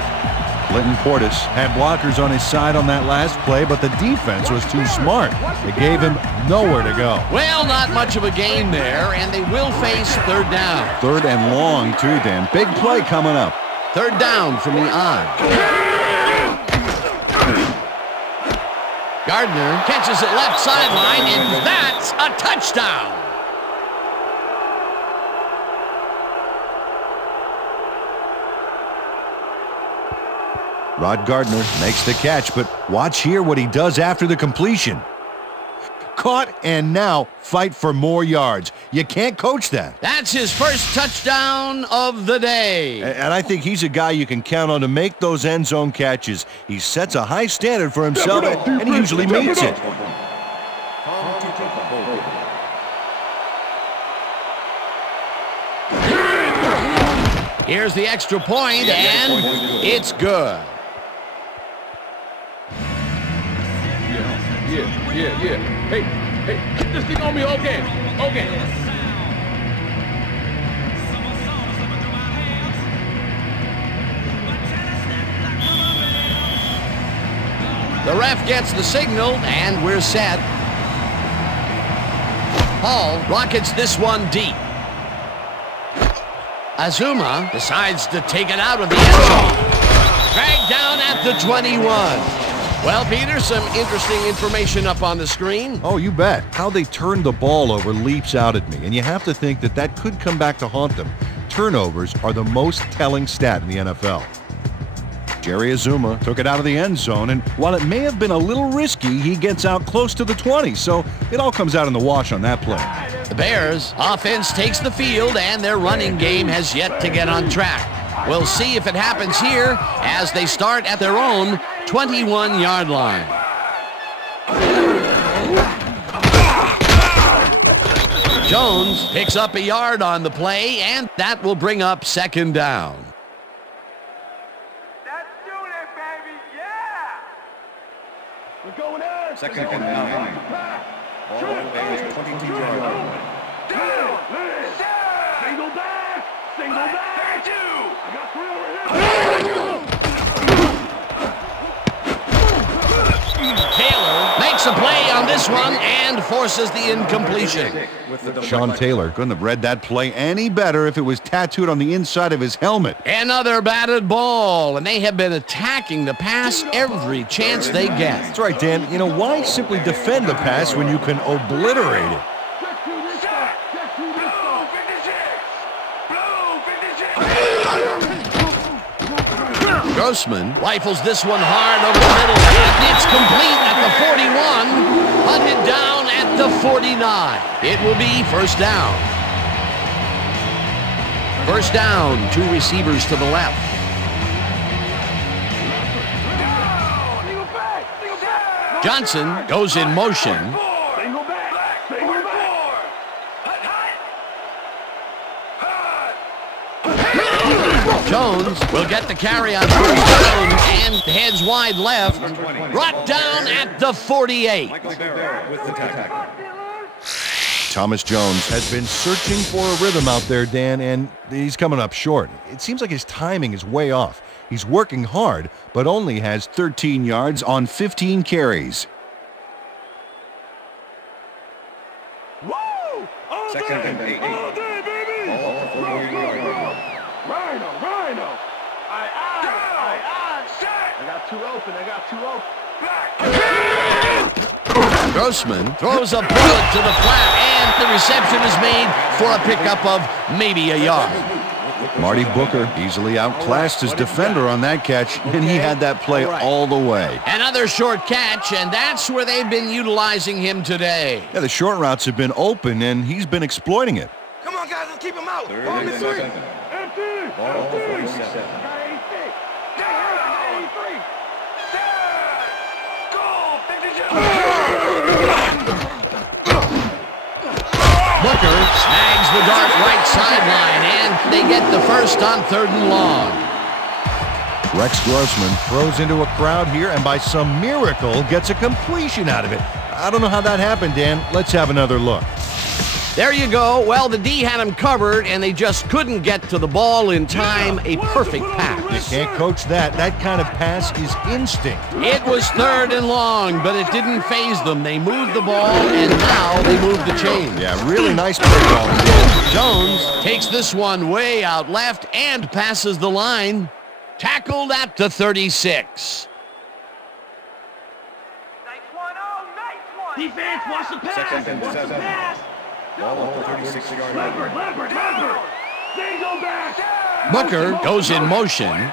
Linton Portis had blockers on his side on that last play, but the defense was too smart. It gave him nowhere to go. Well, not much of a gain there, and they will face 3rd down. 3rd and long, too, Dan. Big play coming up. 3rd down from the on. Gardner catches it left sideline, and that's a touchdown. Rod Gardner makes the catch, but watch here what he does after the completion. Caught and now fight for more yards. You can't coach that. That's his first touchdown of the day. And I think he's a guy you can count on to make those end zone catches. He sets a high standard for himself, and he usually meets it. Here's the extra point, and it's good. Yeah. Hey, get this thing on me, okay. The ref gets the signal, and we're set. Hall rockets this one deep. Azuma decides to take it out of the end zone. Dragged down at the 21. Well, Peter, some interesting information up on the screen. Oh, you bet. How they turn the ball over leaps out at me, and you have to think that that could come back to haunt them. Turnovers are the most telling stat in the NFL. Jerry Azuma took it out of the end zone, and while it may have been a little risky, he gets out close to the 20, so it all comes out in the wash on that play. The Bears' offense takes the field, and their running game has yet to get on track. We'll see if it happens here as they start at their own 21-yard line. Jones picks up a yard on the play, and that will bring up 2nd down. Let's do it, baby, yeah! We're going in. 2nd and 9. Ball is 22 yards. Single back! I got 3 over here! Taylor makes a play on this one and forces the incompletion. Sean Taylor couldn't have read that play any better if it was tattooed on the inside of his helmet. Another batted ball, and they have been attacking the pass every chance they get. That's right, Dan. You know, why simply defend the pass when you can obliterate it? Grossman rifles this one hard over the middle, and it's complete at the 41, hunted down at the 49. It will be 1st down. 1st down, 2 receivers to the left. Johnson goes in motion. Jones will get the carry on first down and heads wide left. Brought down at the 48. Thomas Jones has been searching for a rhythm out there, Dan, and he's coming up short. It seems like his timing is way off. He's working hard, but only has 13 yards on 15 carries. Woo! Second and 8. All day, baby! Rhino! I got two open. Grossman throws a bullet to the flat, and the reception is made for a pickup of maybe a yard. Marty Booker easily outclassed his defender on that catch, and he had that play all the way. Another short catch, and that's where they've been utilizing him today. Yeah, the short routes have been open, and he's been exploiting it. Come on, guys, let's keep him out. Third and 7. Ball 47. Booker snags the dart right sideline, and they get the first on 3rd and long. Rex Grossman throws into a crowd here, and by some miracle gets a completion out of it. I don't know how that happened, Dan. Let's have another look. There you go. Well, the D had him covered, and they just couldn't get to the ball in time. A perfect pass. You can't coach that. That kind of pass is instinct. It was 3rd and long, but it didn't faze them. They moved the ball, and now they moved the chains. Yeah, really nice play calling. Jones takes this one way out left and passes the line. Tackled at the 36. Nice one. Defense, watch the pass. Second and 7. Ball 36-yard line. Leopard. They go back. Booker goes in motion. Well,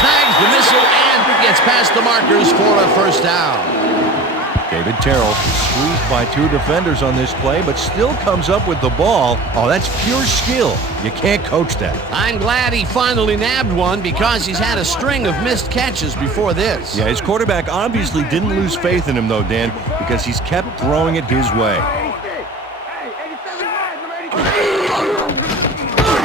tags the missile and gets past the markers for a first down. David Terrell squeezed by 2 defenders on this play, but still comes up with the ball. Oh, that's pure skill. You can't coach that. I'm glad he finally nabbed one because he's had a string of missed catches before this. Yeah, his quarterback obviously didn't lose faith in him, though, Dan, because he's kept throwing it his way.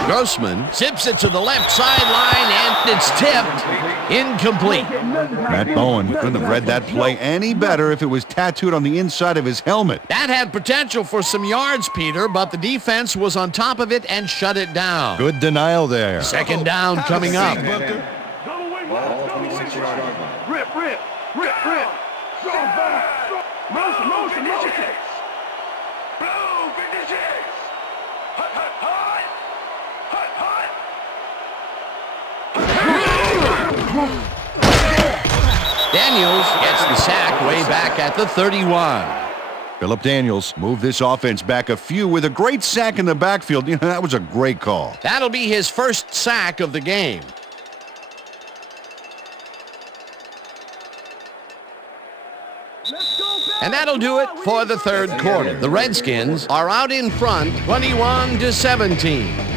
Grossman zips it to the left sideline, and it's tipped. Incomplete. Matt Bowen couldn't have read that play any better if it was tattooed on the inside of his helmet. That had potential for some yards, Peter, but the defense was on top of it and shut it down. Good denial there. Second down coming up. Ball 26-yard line. Rip. Go back. Motion. Blue 56. Hot. Daniels gets the sack way back at the 31. Phillip Daniels moved this offense back a few with a great sack in the backfield. You know, that was a great call. That'll be his first sack of the game. And that'll do it for the 3rd quarter. The Redskins are out in front, 21-17.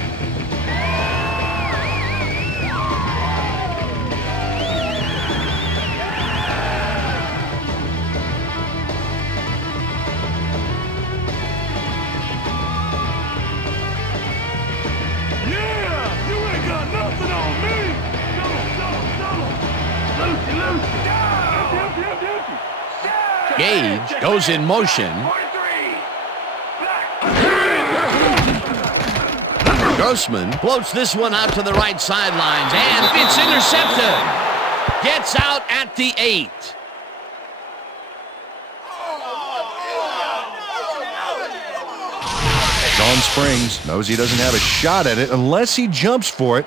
Gage goes in motion. Grossman floats this one out to the right sidelines, and it's intercepted. Gets out at the 8. John Springs knows he doesn't have a shot at it unless he jumps for it.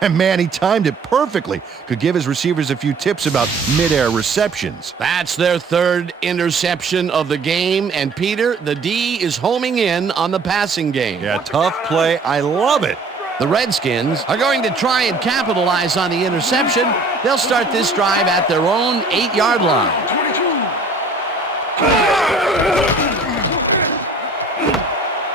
And man, he timed it perfectly. Could give his receivers a few tips about mid-air receptions. That's their 3rd interception of the game. And Peter, the D is homing in on the passing game. Yeah, tough play. I love it. The Redskins are going to try and capitalize on the interception. They'll start this drive at their own 8-yard line.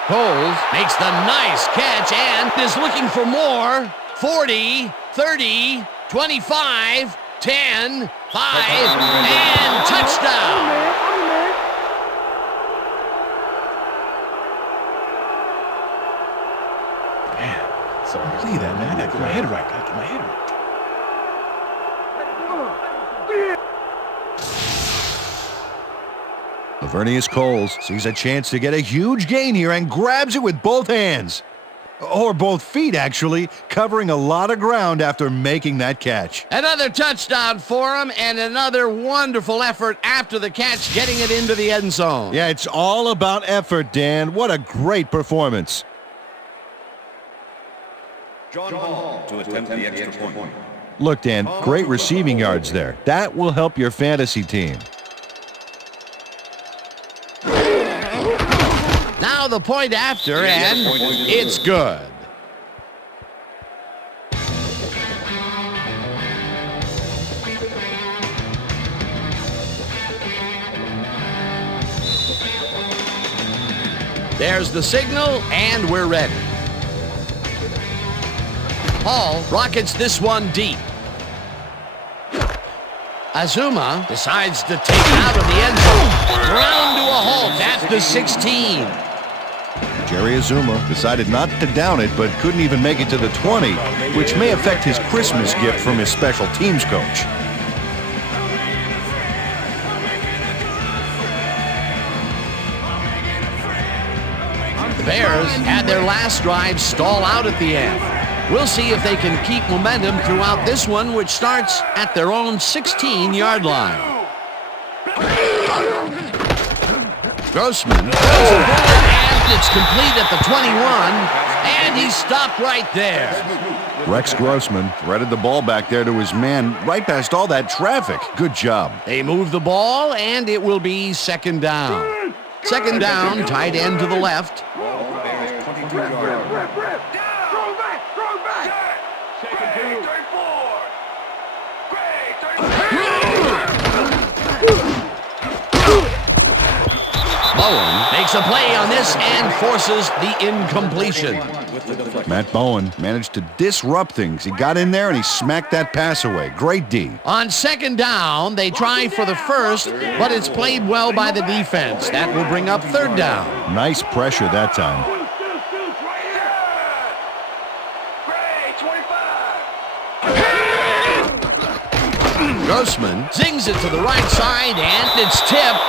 Coles makes the nice catch and is looking for more. 40, 30, 25, 10, 5, and touchdown. Look at that, man. I got to get my head right. Lavernius Coles sees a chance to get a huge gain here and grabs it with both hands. Or both feet, actually, covering a lot of ground after making that catch. Another touchdown for him, and another wonderful effort after the catch, getting it into the end zone. Yeah, it's all about effort, Dan. What a great performance. John Hall to attempt the extra point. Look, Dan, great receiving yards there. That will help your fantasy team. Now the point after, and it's good. There's the signal, and we're ready. Hall rockets this one deep. Azuma decides to take it out of the end zone. Ground to a halt at the 16. Jerry Azuma decided not to down it, but couldn't even make it to the 20, which may affect his Christmas gift from his special teams coach. The Bears had their last drive stall out at the end. We'll see if they can keep momentum throughout this one, which starts at their own 16-yard line. Grossman throws it forward, and it's complete at the 21, and he stopped right there. Rex Grossman threaded the ball back there to his man right past all that traffic. Good job. They move the ball, and it will be second down. Second down, tight end to the left. Bowen makes a play on this and forces the incompletion. Matt Bowen managed to disrupt things. He got in there and he smacked that pass away. Great D. On second down, they try for the first, but it's played well by the defense. That will bring up third down. Nice pressure that time. Grossman zings it to the right side, and it's tipped.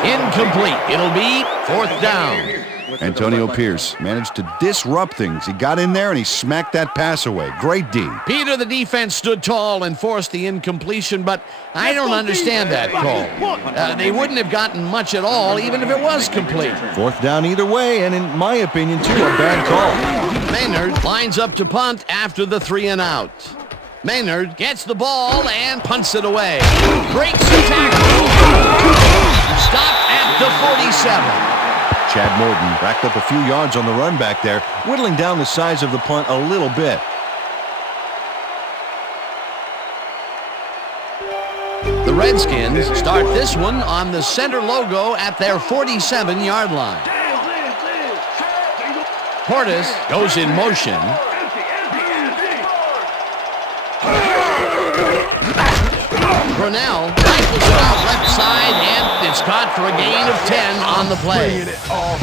Incomplete. It'll be fourth down. Antonio Pierce managed to disrupt things. He got in there and he smacked that pass away. Great D. Peter, the defense stood tall and forced the incompletion, but I don't understand that call. They wouldn't have gotten much at all, even if it was complete. Fourth down either way, and in my opinion, too, a bad call. Maynard lines up to punt after the 3-and-out. Maynard gets the ball and punts it away. Breaks the tackle. Stopped at the 47. Chad Morton racked up a few yards on the run back there, whittling down the size of the punt a little bit. The Redskins start this one on the center logo at their 47-yard line. Portis goes in motion. Brunell rifles it out left side, and it's caught for a gain of 10 on the play.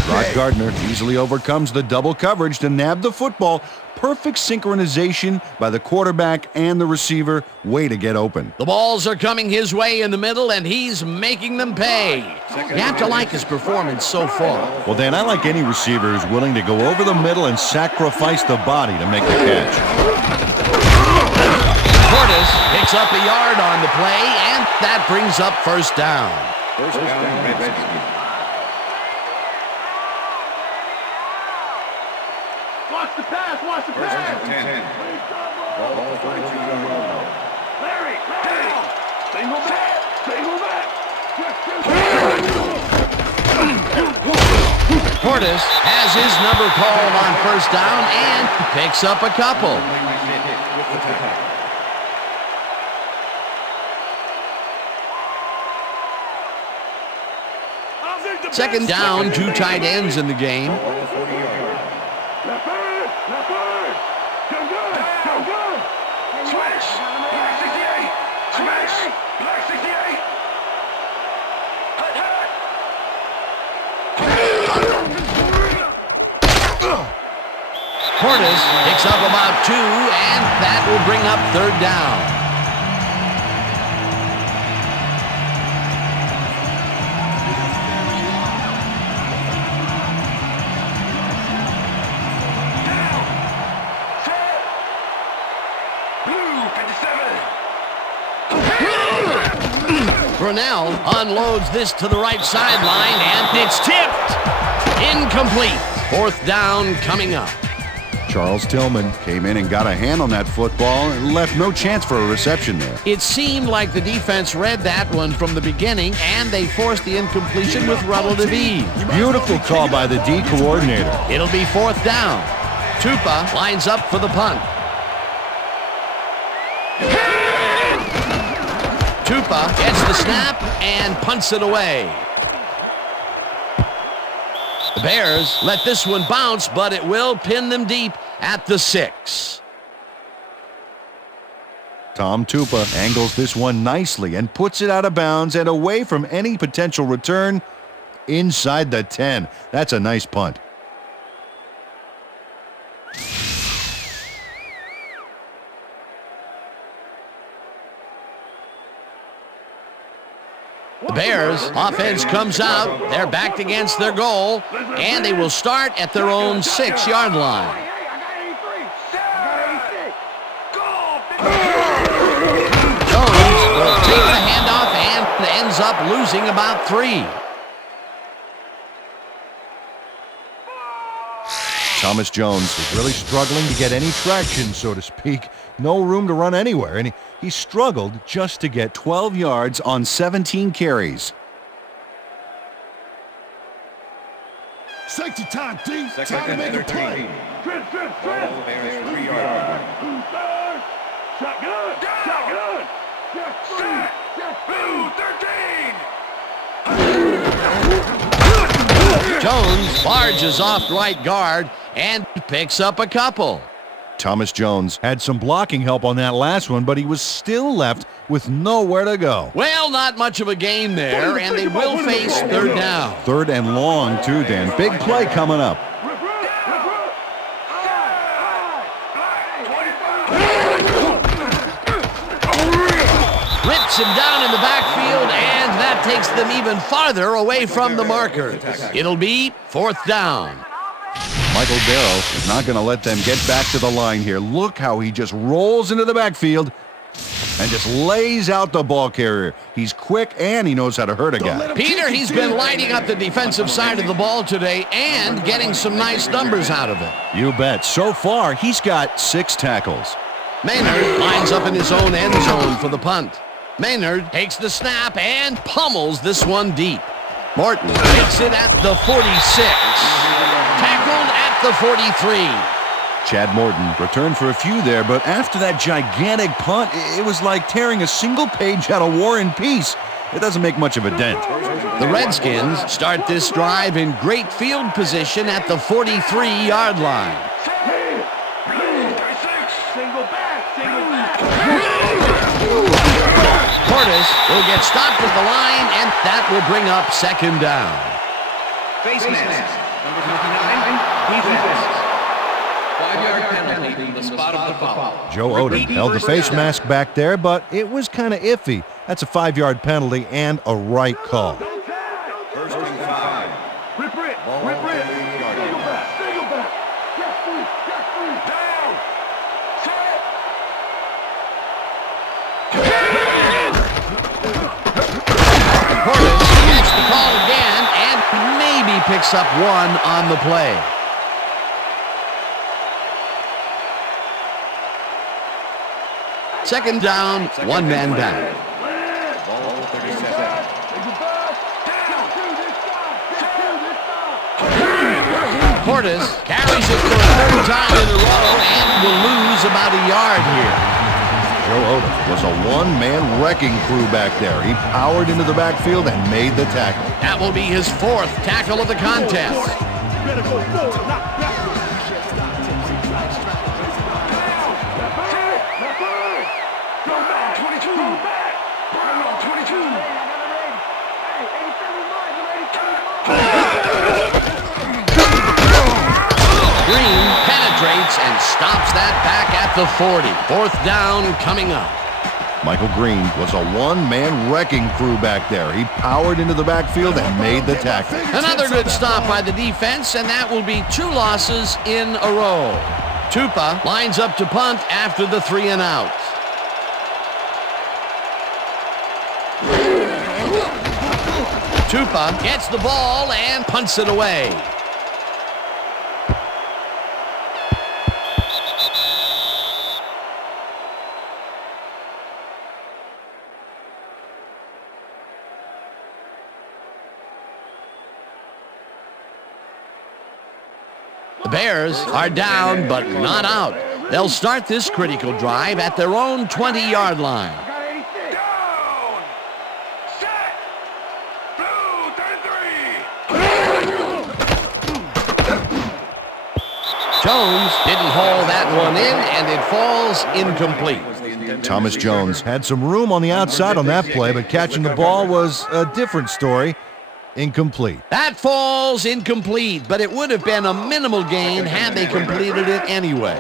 Rod Gardner easily overcomes the double coverage to nab the football. Perfect synchronization by the quarterback and the receiver. Way to get open. The balls are coming his way in the middle, and he's making them pay. You have to like his performance so far. Well, Dan, I like any receiver who's willing to go over the middle and sacrifice the body to make the catch. Portis picks up a yard on the play, and that brings up first down. First down, Redskins. Watch the pass, watch the First pass. and 10. Ball 42-yard line. Larry, single back, single back. Portis has his number called on first down and picks up a couple. Second down, two tight ends in the game. Switch, black 68, switch, black 68. Portis picks up about 2, and that will bring up 3rd down. Brunell unloads this to the right sideline, and it's tipped. Incomplete. 4th down coming up. Charles Tillman came in and got a hand on that football and left no chance for a reception there. It seemed like the defense read that one from the beginning, and they forced the incompletion with relative ease. Beautiful call by the D coordinator. It'll be 4th down. Tupa lines up for the punt. Tupa gets the snap and punts it away. The Bears let this one bounce, but it will pin them deep at the 6. Tom Tupa angles this one nicely and puts it out of bounds and away from any potential return inside the 10. That's a nice punt. The Bears offense comes out. They're backed against their goal, and they will start at their own 6-yard line. Jones will take the handoff and ends up losing about 3. Thomas Jones is really struggling to get any traction, so to speak. No room to run anywhere, and he struggled just to get 12 yards on 17 carries. Safety time, D. Second and 13. Trent. Ball Bears 3-yard line. Shotgun. Check 13. Jones barges off right guard and picks up a couple. Thomas Jones had some blocking help on that last one, but he was still left with nowhere to go. Well, not much of a gain there, and they will face 3rd down. 3rd and long, too, Dan. Big play coming up. Rips him down in the backfield, and that takes them even farther away from the marker. It'll be 4th down. Michael Darrow is not going to let them get back to the line here. Look how he just rolls into the backfield and just lays out the ball carrier. He's quick and he knows how to hurt a guy. Peter, he's been lighting up the defensive side of the ball today and getting some nice numbers out of it. You bet. So far, he's got 6 tackles. Maynard lines up in his own end zone for the punt. Maynard takes the snap and pummels this one deep. Morton takes it at the 46. Tackled at the 43. Chad Morton returned for a few there, but after that gigantic punt, it was like tearing a single page out of War and Peace. It doesn't make much of a dent. The Redskins start this drive in great field position at the 43-yard line. Portis will get stopped at the line, and that will bring up 2nd down. Face mask, number 59, defense. 5-yard penalty from the spot of the foul. Joe Odom held the face mask back there, but it was kind of iffy. That's a 5-yard penalty and a right call. First and 5. Ball Portis gets the call again and maybe picks up 1 on the play. Second down, 1 man down. Ball 37. Portis carries it for a 3rd time in a row and will lose about a yard here. Joe Odom was a one-man wrecking crew back there. He powered into the backfield and made the tackle. That will be his 4th tackle of the contest. Green penetrates yards and stops that back at the 40. Fourth down coming up. Michael Green was a one-man wrecking crew back there. He powered into the backfield and made the tackle. Another good stop by the defense, and that will be 2 losses in a row. Tupa lines up to punt after the 3 and out. Tupa gets the ball and punts it away. The Bears are down but not out. They'll start this critical drive at their own 20-yard line. Down! Set! Blue 33! Jones didn't haul that one in, and it falls incomplete. Thomas Jones had some room on the outside on that play, but catching the ball was a different story. Incomplete. That falls incomplete, but it would have been a minimal gain had they completed it anyway.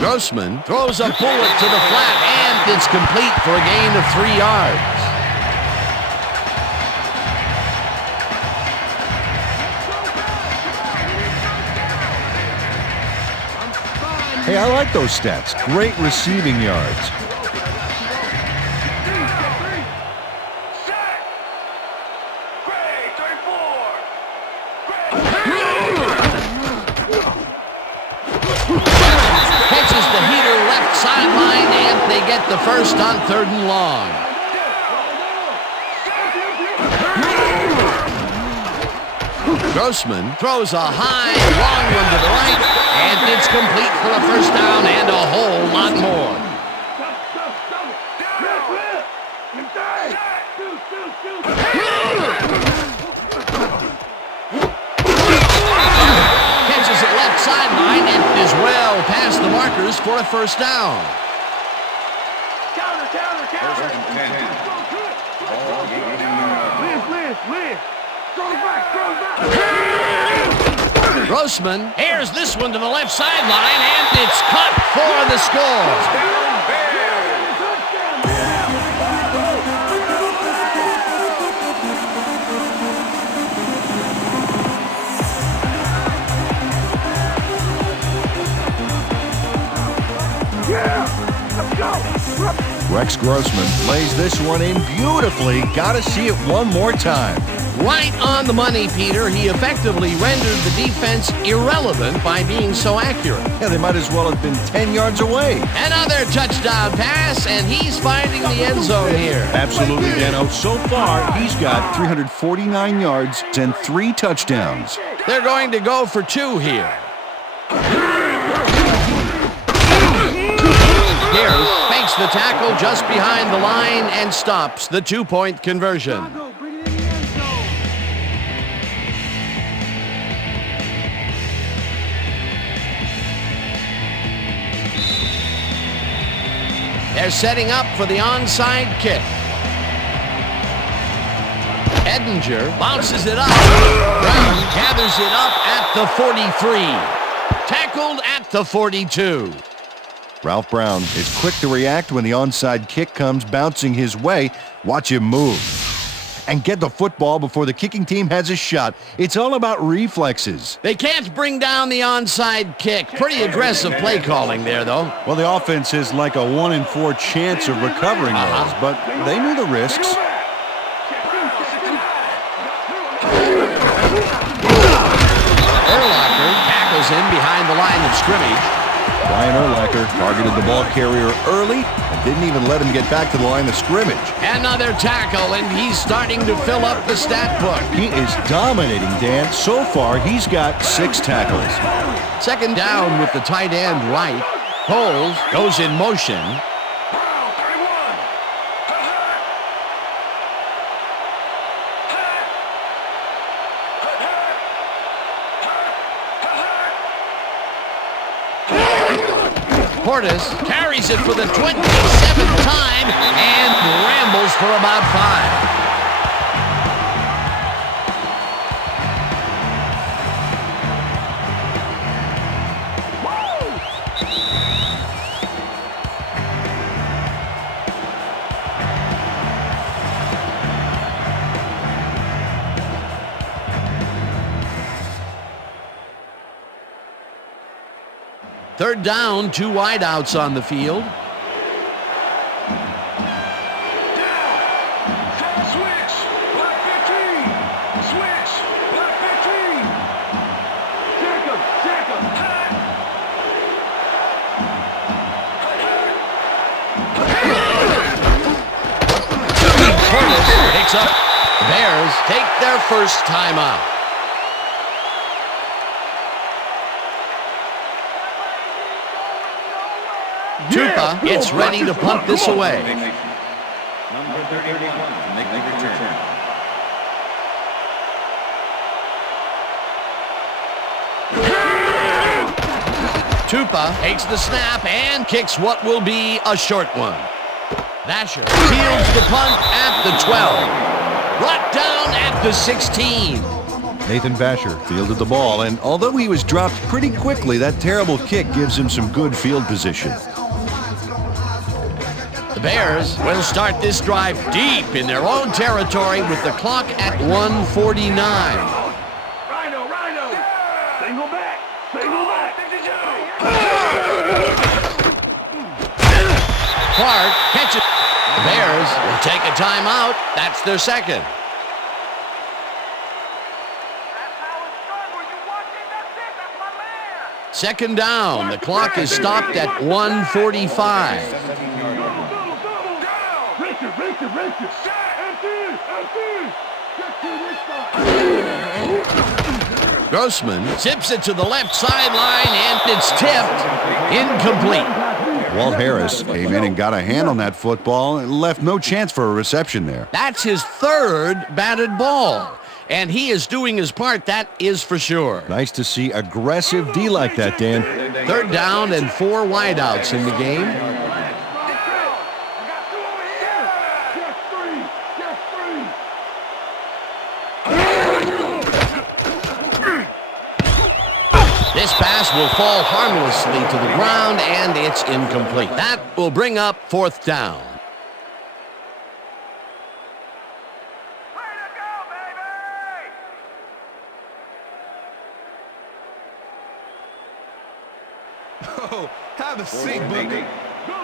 Grossman throws a bullet to the flat, and it's complete for a gain of 3 yards. Hey, I like those stats. Great receiving yards. Catches the heater left sideline, and they get the first on 3rd and long. Grossman throws a high, long one to the right, and it's complete for a first down and a whole lot more. Catches it left sideline and is well past the markers for a first down. Liz. Grossman airs this one to the left sideline, and it's cut for the score. Rex Grossman lays this one in beautifully. Got to see it one more time. Right on the money, Peter. He effectively rendered the defense irrelevant by being so accurate. Yeah, they might as well have been 10 yards away. Another touchdown pass, and he's finding the end zone here. Absolutely, Dano. So far, he's got 349 yards and 3 touchdowns. They're going to go for 2 here. Gears makes the tackle just behind the line and stops the 2-point conversion. They're setting up for the onside kick. Edinger bounces it up. Brown gathers it up at the 43. Tackled at the 42. Ralph Brown is quick to react when the onside kick comes bouncing his way. Watch him move and get the football before the kicking team has a shot. It's all about reflexes. They can't bring down the onside kick. Pretty aggressive play calling there, though. Well, the offense is like a 1 in 4 chance of recovering those, but they knew the risks. Urlacher tackles him behind the line of scrimmage. Brian Urlacher targeted the ball carrier early and didn't even let him get back to the line of scrimmage. Another tackle, and he's starting to fill up the stat book. He is dominating, Dan. So far, he's got 6 tackles. Second down with the tight end right. Holes goes in motion. Portis carries it for the 27th time and rambles for about 5. Third down, 2 wideouts on the field. Picks up. The Bears take their first timeout. Tupa gets ready to punt this away. Number 31 to make the return. Tupa takes the snap and kicks what will be a short one. Vasher fields the punt at the 12. Brought down at the 16. Nathan Vasher fielded the ball, and although he was dropped pretty quickly, that terrible kick gives him some good field position. The Bears will start this drive deep in their own territory with the clock at 1:49. Rhino! Single back! Clark catches. The Bears will take a timeout. That's their second. Second down. The clock is stopped at 1:45. Grossman zips it to the left sideline, and it's tipped. Incomplete. Walt Harris came in and got a hand on that football and left no chance for a reception there. That's his third batted ball, and he is doing his part, that is for sure. Nice to see aggressive D like that, Dan. Third down and 4 wideouts in the game. This pass will fall harmlessly to the ground, and it's incomplete. That will bring up 4th down. Way to go, baby! Oh, have a seat, buddy. Go!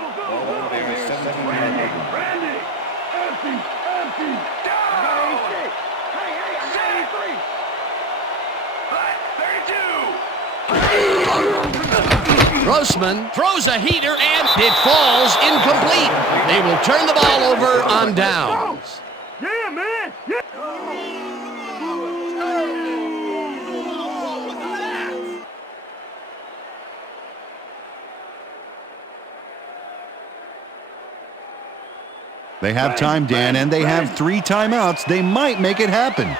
Randy! Empty! Down! Hey, I got 83! Black, 32! Grossman throws a heater, and it falls incomplete. They will turn the ball over on downs. Yeah, man! Yeah. They have time, Dan, and they have 3 timeouts. They might make it happen.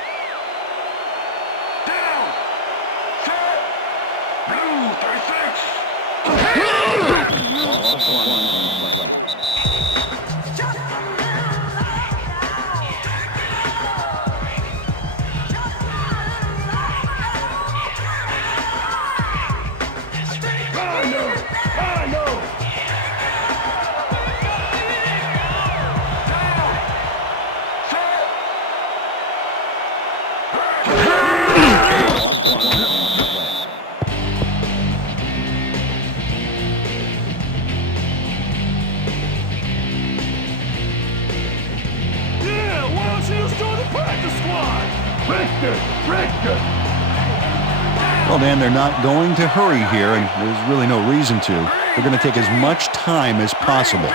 Well, Dan, they're not going to hurry here, and there's really no reason to. They're going to take as much time as possible.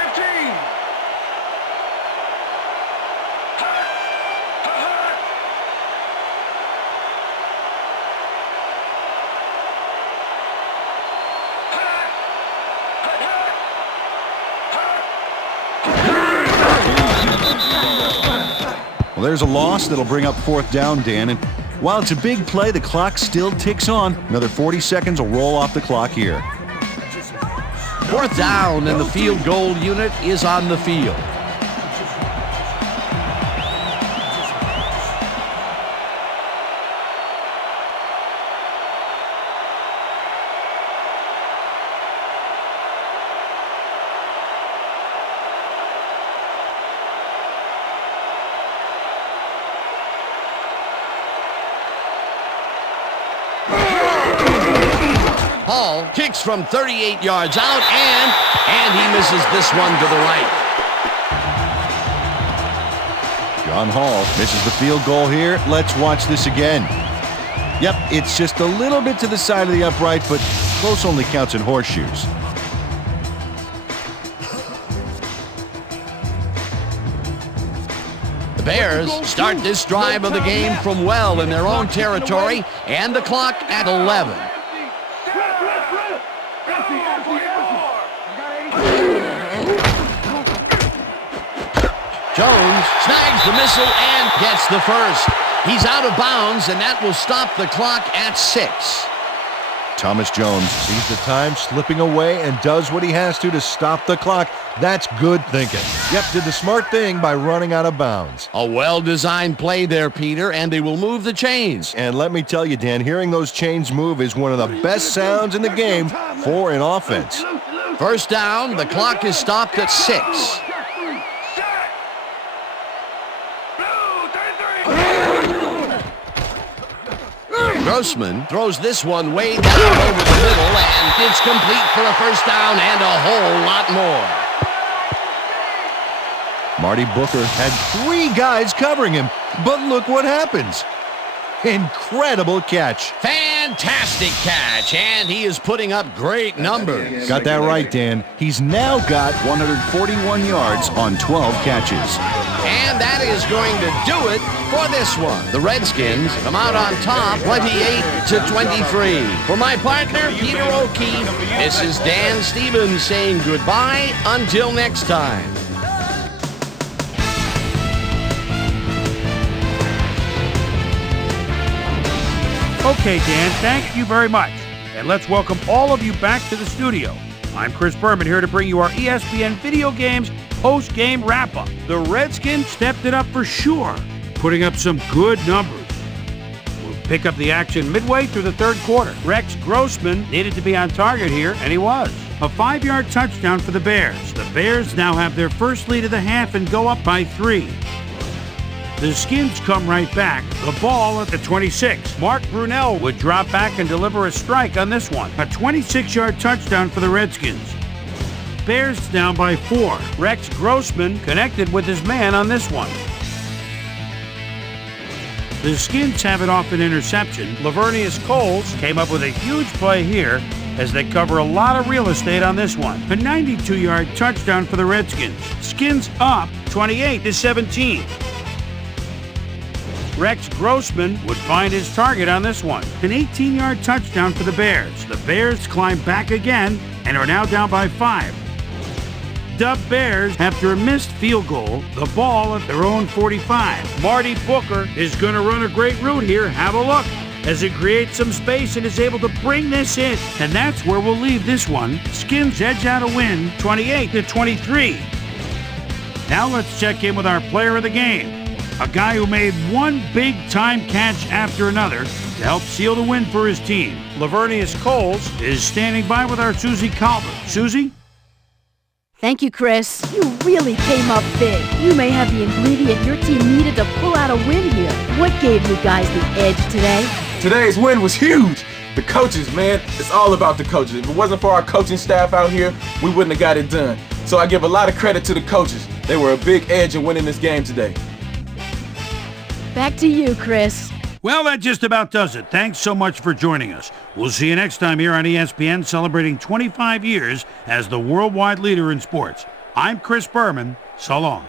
Well, there's a loss that'll bring up 4th down, Dan, and while it's a big play, the clock still ticks on. Another 40 seconds will roll off the clock here. Fourth down, and the field goal unit is on the field. Hall kicks from 38 yards out, and he misses this one to the right. John Hall misses the field goal here. Let's watch this again. Yep, it's just a little bit to the side of the upright, but close only counts in horseshoes. The Bears start this drive of the game from well in their own territory, and the clock at 11. Jones snags the missile and gets the first. He's out of bounds, and that will stop the clock at 6. Thomas Jones sees the time slipping away and does what he has to stop the clock. That's good thinking. Yep, did the smart thing by running out of bounds. A well-designed play there, Peter, and they will move the chains. And let me tell you, Dan, hearing those chains move is one of the best sounds in the game for an offense. First down, the clock is stopped at 6. Grossman throws this one way down over the middle, and it's complete for a first down and a whole lot more. Marty Booker had 3 guys covering him, but look what happens. Incredible catch. Fantastic catch, and he is putting up great numbers. Got that right, Dan. He's now got 141 yards on 12 catches. And that is going to do it for this one. The Redskins come out on top 28-23. For my partner, Peter O'Keefe, this is Dan Stevens saying goodbye until next time. Okay, Dan, thank you very much. And let's welcome all of you back to the studio. I'm Chris Berman here to bring you our ESPN Video Games post-game wrap-up. The Redskins stepped it up for sure, putting up some good numbers. We'll pick up the action midway through the third quarter. Rex Grossman needed to be on target here, and he was. A 5-yard touchdown for the Bears. The Bears now have their first lead of the half and go up by 3. The Skins come right back. The ball at the 26. Mark Brunell would drop back and deliver a strike on this one. A 26-yard touchdown for the Redskins. Bears down by 4. Rex Grossman connected with his man on this one. The Skins have it off an interception. Lavernius Coles came up with a huge play here as they cover a lot of real estate on this one. A 92-yard touchdown for the Redskins. Skins up 28-17. Rex Grossman would find his target on this one. An 18-yard touchdown for the Bears. The Bears climb back again and are now down by 5. The Bears, after a missed field goal, the ball at their own 45. Marty Booker is going to run a great route here. Have a look as it creates some space and is able to bring this in. And that's where we'll leave this one. Skins edge out a win, 28-23. Now let's check in with our player of the game. A guy who made one big-time catch after another to help seal the win for his team. Lavernius Coles is standing by with our Suzy Kolber. Suzy? Thank you, Chris. You really came up big. You may have the ingredient your team needed to pull out a win here. What gave you guys the edge today? Today's win was huge. The coaches, man, it's all about the coaches. If it wasn't for our coaching staff out here, we wouldn't have got it done. So I give a lot of credit to the coaches. They were a big edge in winning this game today. Back to you, Chris. Well, that just about does it. Thanks so much for joining us. We'll see you next time here on ESPN, celebrating 25 years as the worldwide leader in sports. I'm Chris Berman. So long.